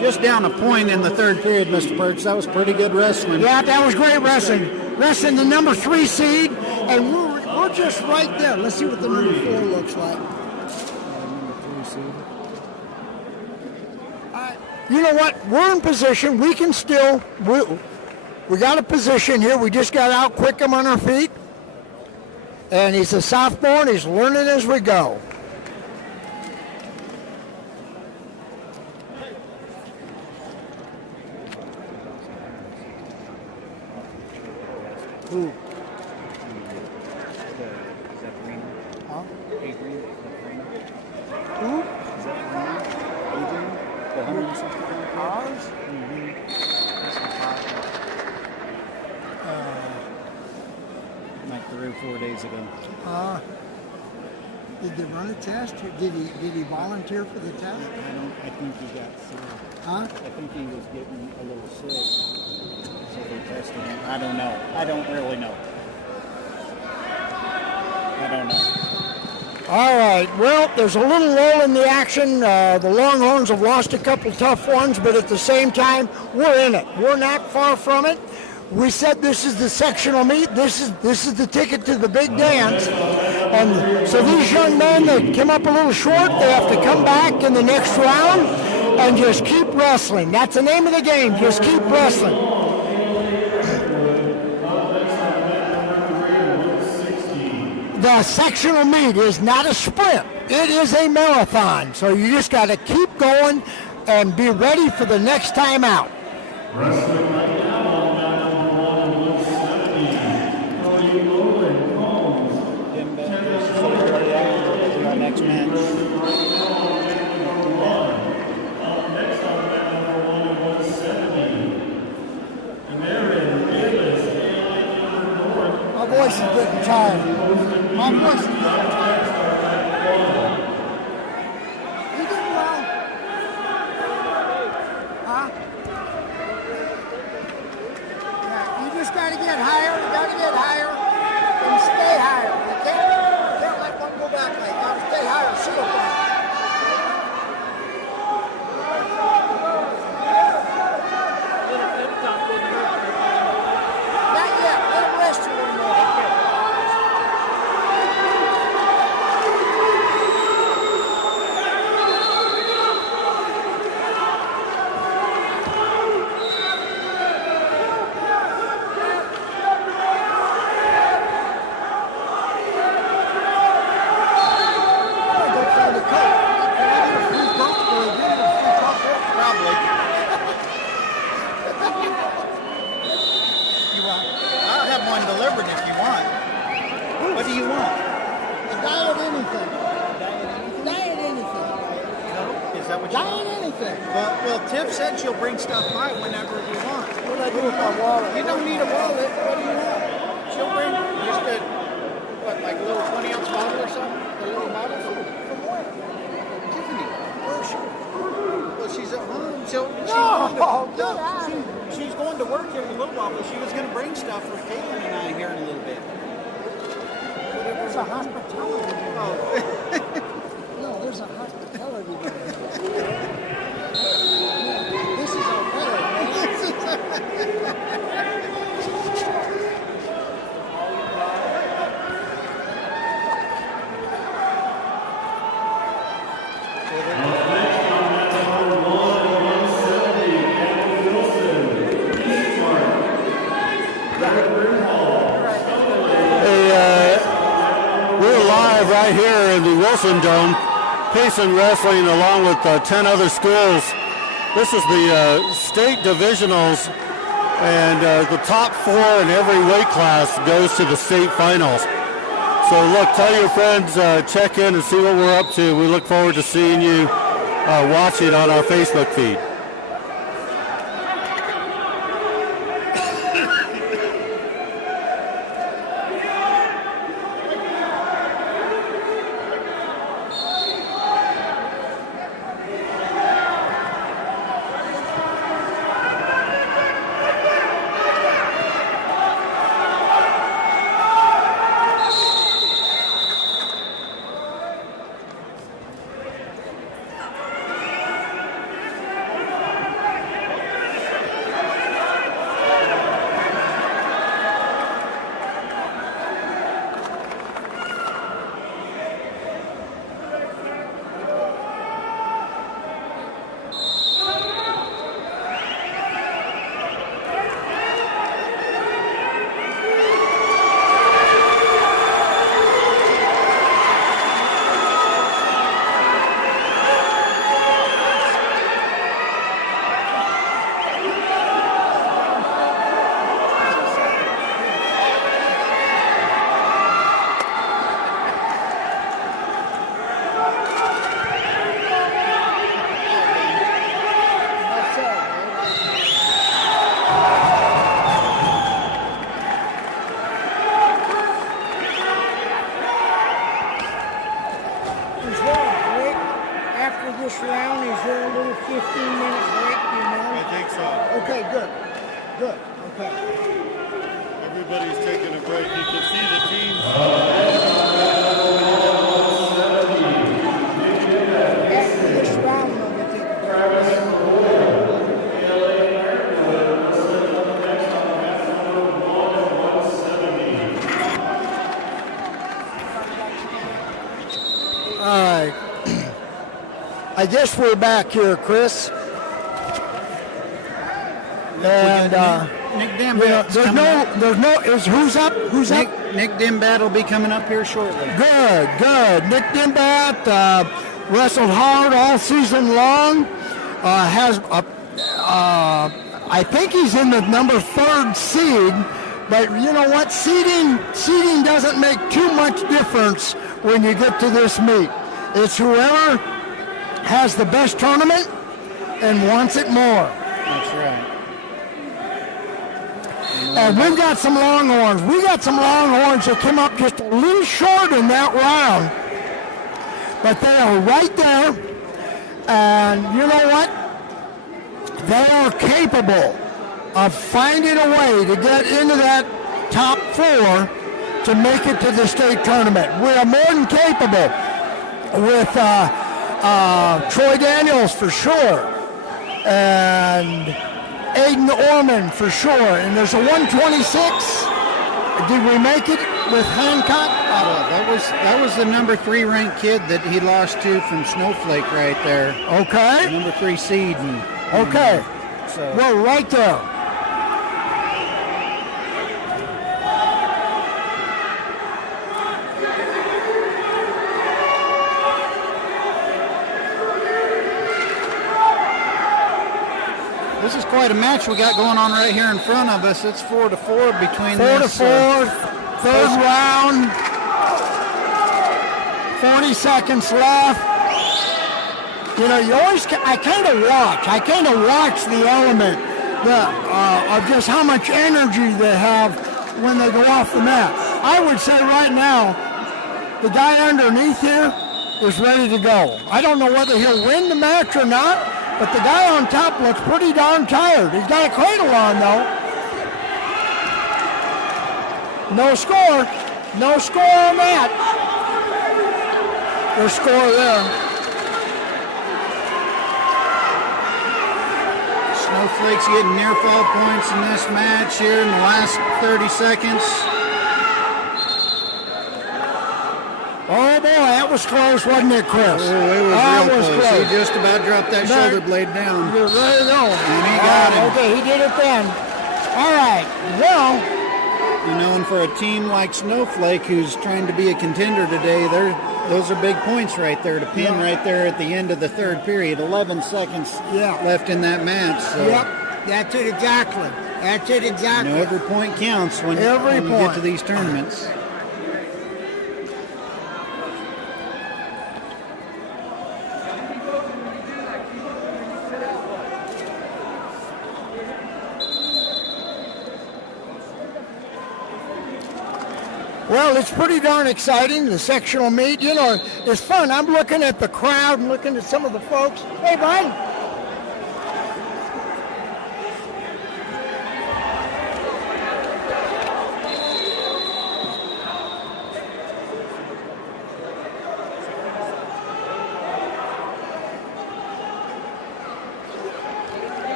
just down a point in the third period, Mr. Perch. That was pretty good wrestling. Yeah, that was great wrestling. Wrestling the number 3 seed, and we're just right there. Let's see what the number 4 looks like. Number 3 seed. You know what? We're in position. We can still. We got a position here. We just got to out quick him on our feet. And he's a sophomore, and he's learning as we go. Who? Huh? Who? Is that Adrian? The 160 Ours? Like 3 or 4 days ago. Did they run a test? Or did he volunteer for the test? I think he got sick. Huh? I think he was getting a little sick. So they tested him. I don't know. I don't really know. I don't know. All right. Well, there's a little lull in the action. The Longhorns have lost a couple tough ones, but at the same time, we're in it. We're not far from it. We said this is the sectional meet. This is the ticket to the big dance. And so these young men that came up a little short, they have to come back in the next round and just keep wrestling. That's the name of the game. Just keep wrestling. The sectional meet is not a sprint. It is a marathon. So you just got to keep going and be ready for the next time out. Wrestling right now on mat number 170. Cody Logan Combs. Getting back to our next match. Next on mat number 170. American Davis and North. My voice is getting tired. My voice is getting tired. You doing well? Huh? Yeah, you just got to get higher. You got to get higher and stay higher. You can't let one go back like that. Stay higher. See what not yet. Let him rest a little more. I'll have one delivered if you want. What do you want? A diet anything. Diet anything. Is that what you Diet want? anything. Well, Tiff said she'll bring stuff by whenever you want. What do I do with my wallet? You don't need a wallet. What do you want? She'll bring just a, like a little 20-ounce bottle or something? A little bottle? From where? Tiffany. Well, she's at home. She's going to work here in a little while, but she was going to bring stuff for Caitlin and I here in a little bit. There's a hospitality. Oh. No, there's a hospitality. This is our weather, man. We're live right here in the Wilson Dome, Payson Wrestling along with 10 other schools. This is the state divisionals, and the top 4 in every weight class goes to the state finals. So look, tell your friends, check in and see what we're up to. We look forward to seeing you watching on our Facebook feed. this round? Is there a little 15-minute break, you know? I think so. Okay, good. Good. Okay. Everybody's taking a break. You can see the teams. After this round, though, they take a break. All right. I guess we're back here, Chris. And Nick you know, Dimbat. who's up? Who's up? Nick Dimbat will be coming up here shortly. Good. Nick Dimbat wrestled hard all season long. I think he's in the number 3rd seed. But you know what? Seeding doesn't make too much difference when you get to this meet. It's whoever has the best tournament and wants it more. That's right. And we've got some Longhorns. We got some Longhorns that came up just a little short in that round. But they are right there. And you know what? They are capable of finding a way to get into that top 4 to make it to the state tournament. We are more than capable with Troy Daniels for sure. And Aiden Orman for sure. And there's a 126. Did we make it with Hancock? That was the number 3 ranked kid that he lost to from Snowflake right there. Okay. The number 3 seed. Okay. So Well, right there. this is quite a match we got going on right here in front of us. It's 4-4 between 4-4, third round. 40 seconds left. You know, I kind of watch the element of just how much energy they have when they go off the mat. I would say right now, the guy underneath here is ready to go. I don't know whether he'll win the match or not, but the guy on top looks pretty darn tired. He's got a cradle on, though. No score. No score on that. There's score there. Snowflake's getting near fall points in this match here in the last 30 seconds. Oh boy, that was close, wasn't it, Chris? Oh, it was real close. He just about dropped that shoulder blade down. There you go. And he got him. Okay, he did it then. All right, well. You know, and for a team like Snowflake who's trying to be a contender today, those are big points right there to pin right there at the end of the third period. 11 seconds left in that match. So. Yep, that's it exactly. That's it exactly. You know, every point counts when you get to these tournaments. Well, it's pretty darn exciting, the sectional meet. You know, it's fun. I'm looking at the crowd and looking at some of the folks. Hey, bud.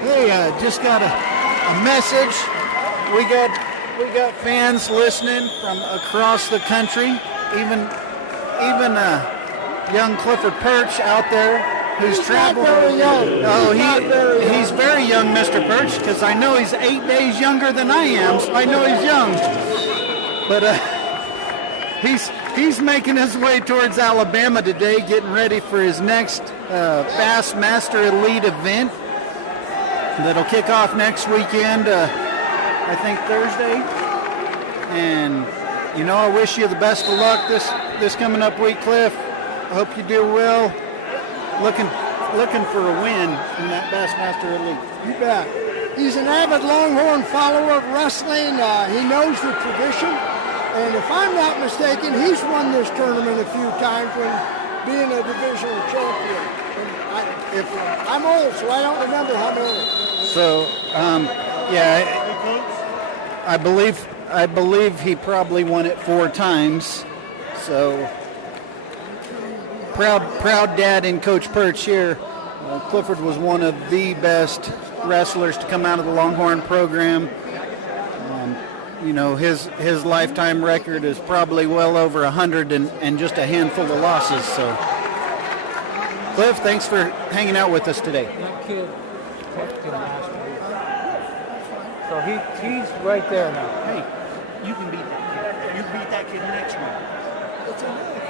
Hey, just got a message. We got fans listening from across the country. Even young Clifford Perch out there who's traveled. Very young. Oh, he's very young, Mr. Perch, because I know he's 8 days younger than I am, so I know he's young. But he's making his way towards Alabama today, getting ready for his next Bassmaster Elite event that'll kick off next weekend, I think Thursday. And you know, I wish you the best of luck this coming up week, Cliff. I hope you do well. Looking for a win in that Bassmaster Elite. You bet. He's an avid Longhorn follower of wrestling. He knows the tradition. And if I'm not mistaken, he's won this tournament a few times when being a divisional champion. And I'm old, so I don't remember how many. So, yeah, I believe he probably won it 4 times. So, proud dad in Coach Perch here. Clifford was one of the best wrestlers to come out of the Longhorn program. You know, his lifetime record is probably well over 100 and just a handful of losses. So, Cliff, thanks for hanging out with us today. That kid kept him last week. So he's right there now. Hey, you can beat that kid. You beat that kid next week. It's another thing.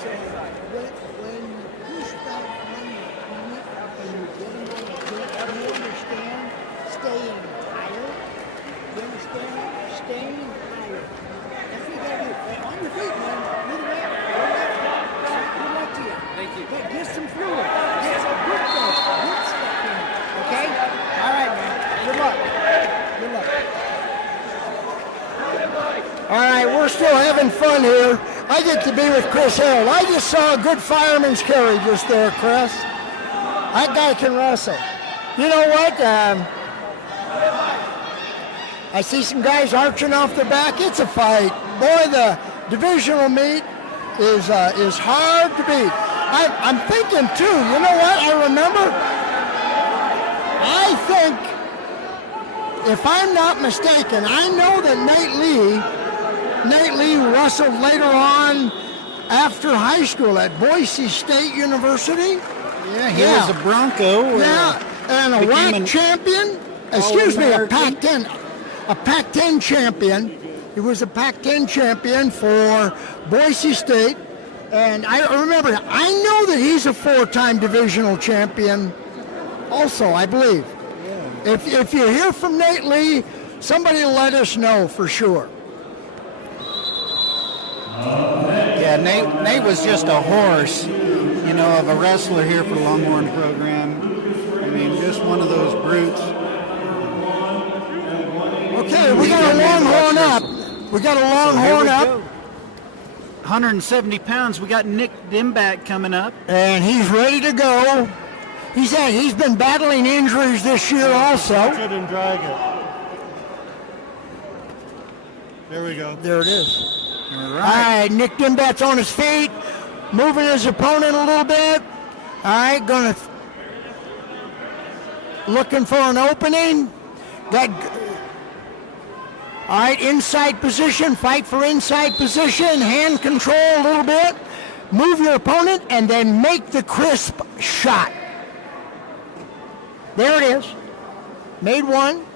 So when you start on the opponent and you're getting on the kick, you understand staying higher. You understand staying higher. That's what you gotta do. Hey, on your feet, man. Move around. Go left. Good luck to you. Thank you. Hey, get some fluid. Get some good stuff. Good stuff in it. Okay? All right, man. Good luck. Good luck. All right, we're still having fun here. I get to be with Chris Harold. I just saw a good fireman's carry just there, Chris. That guy can wrestle. You know what? I see some guys arching off the back. It's a fight. Boy, the divisional meet is hard to beat. I'm thinking, too, you know what? I remember, I think, if I'm not mistaken, I know that Nate Lee wrestled later on after high school at Boise State University. Yeah, he was a Bronco. Yeah, and a WAC champion. Excuse me, a Pac-10 champion. He was a Pac-10 champion for Boise State. And I remember, I know that he's a 4-time divisional champion also, I believe. Yeah. If you hear from Nate Lee, somebody let us know for sure. Yeah, Nate was just a horse, you know, of a wrestler here for the Longhorn program. I mean, just one of those brutes. Okay, we got a Longhorn up. We got a Longhorn up. 170 pounds. We got Nick Dimback coming up. And he's ready to go. He's been battling injuries this year also. Catch it and drag it. There we go. There it is. All right, Nick Dimback's on his feet, moving his opponent a little bit. All right, looking for an opening. All right, inside position, fight for inside position, hand control a little bit. Move your opponent and then make the crisp shot. There it is. Made one.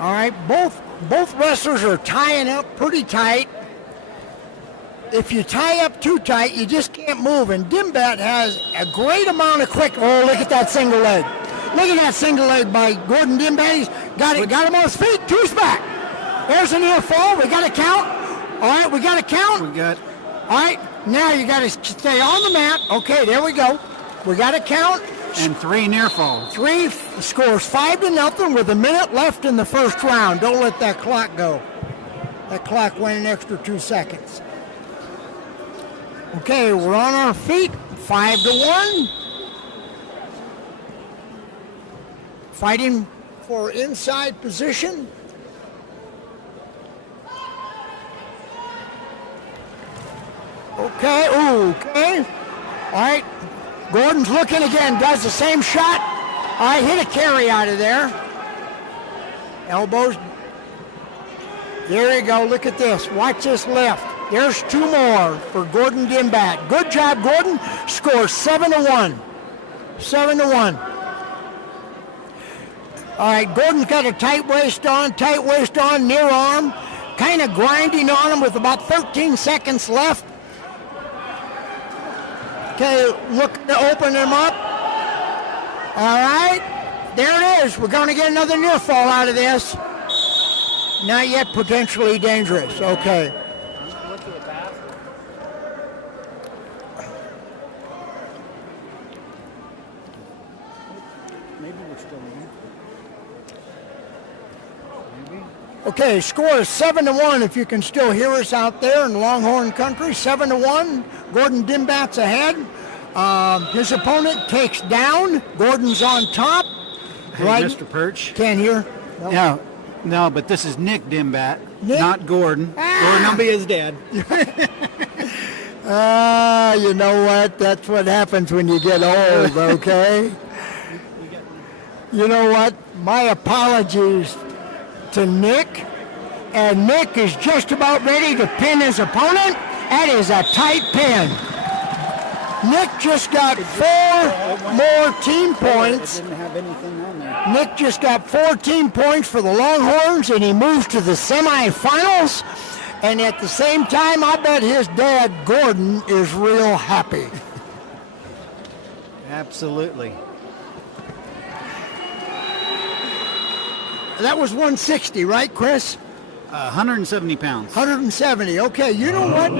All right, both wrestlers are tying up pretty tight. If you tie up too tight, you just can't move. And Dimbat has a great amount of quick. Oh, look at that single leg. Look at that single leg by Gordon Dimbat. He's got him on his feet. Two's back. There's a near fall. We got to count. All right, we got to count. All right, now you got to stay on the mat. Okay, there we go. We got to count. And 3 near falls. 3 scores 5-0 with a minute left in the first round. Don't let that clock go. That clock went an extra 2 seconds. Okay, we're on our feet. 5-1. Fighting for inside position. Okay, okay. All right. Gordon's looking again, does the same shot. All right, hit a carry out of there. Elbows. There you go, look at this. Watch this left. There's 2 more for Gordon Dimbat. Good job, Gordon. Score 7-1. 7-1. All right, Gordon's got a tight waist on, near arm. Kind of grinding on him with about 13 seconds left. Okay, look to open him up. All right, there it is. We're going to get another near fall out of this. Not yet potentially dangerous. Okay. Okay, score is 7-1 if you can still hear us out there in Longhorn Country. 7-1. Gordon Dimbat's ahead. His opponent takes down. Gordon's on top. Hey, right. Mr. Perch. Can't hear. Nope. No, but this is Nick Dimbat, Nick? not Gordon. Gordon will be his dad. You know what? That's what happens when you get old, okay? You know what? My apologies to Nick. And Nick is just about ready to pin his opponent. That is a tight pin. Nick just got 4 more team points. Didn't have anything on there. Nick just got 4 team points for the Longhorns, and he moves to the semifinals. And at the same time, I bet his dad, Gordon, is real happy. Absolutely. That was 160, right, Chris? 170 pounds. 170. Okay, you know what?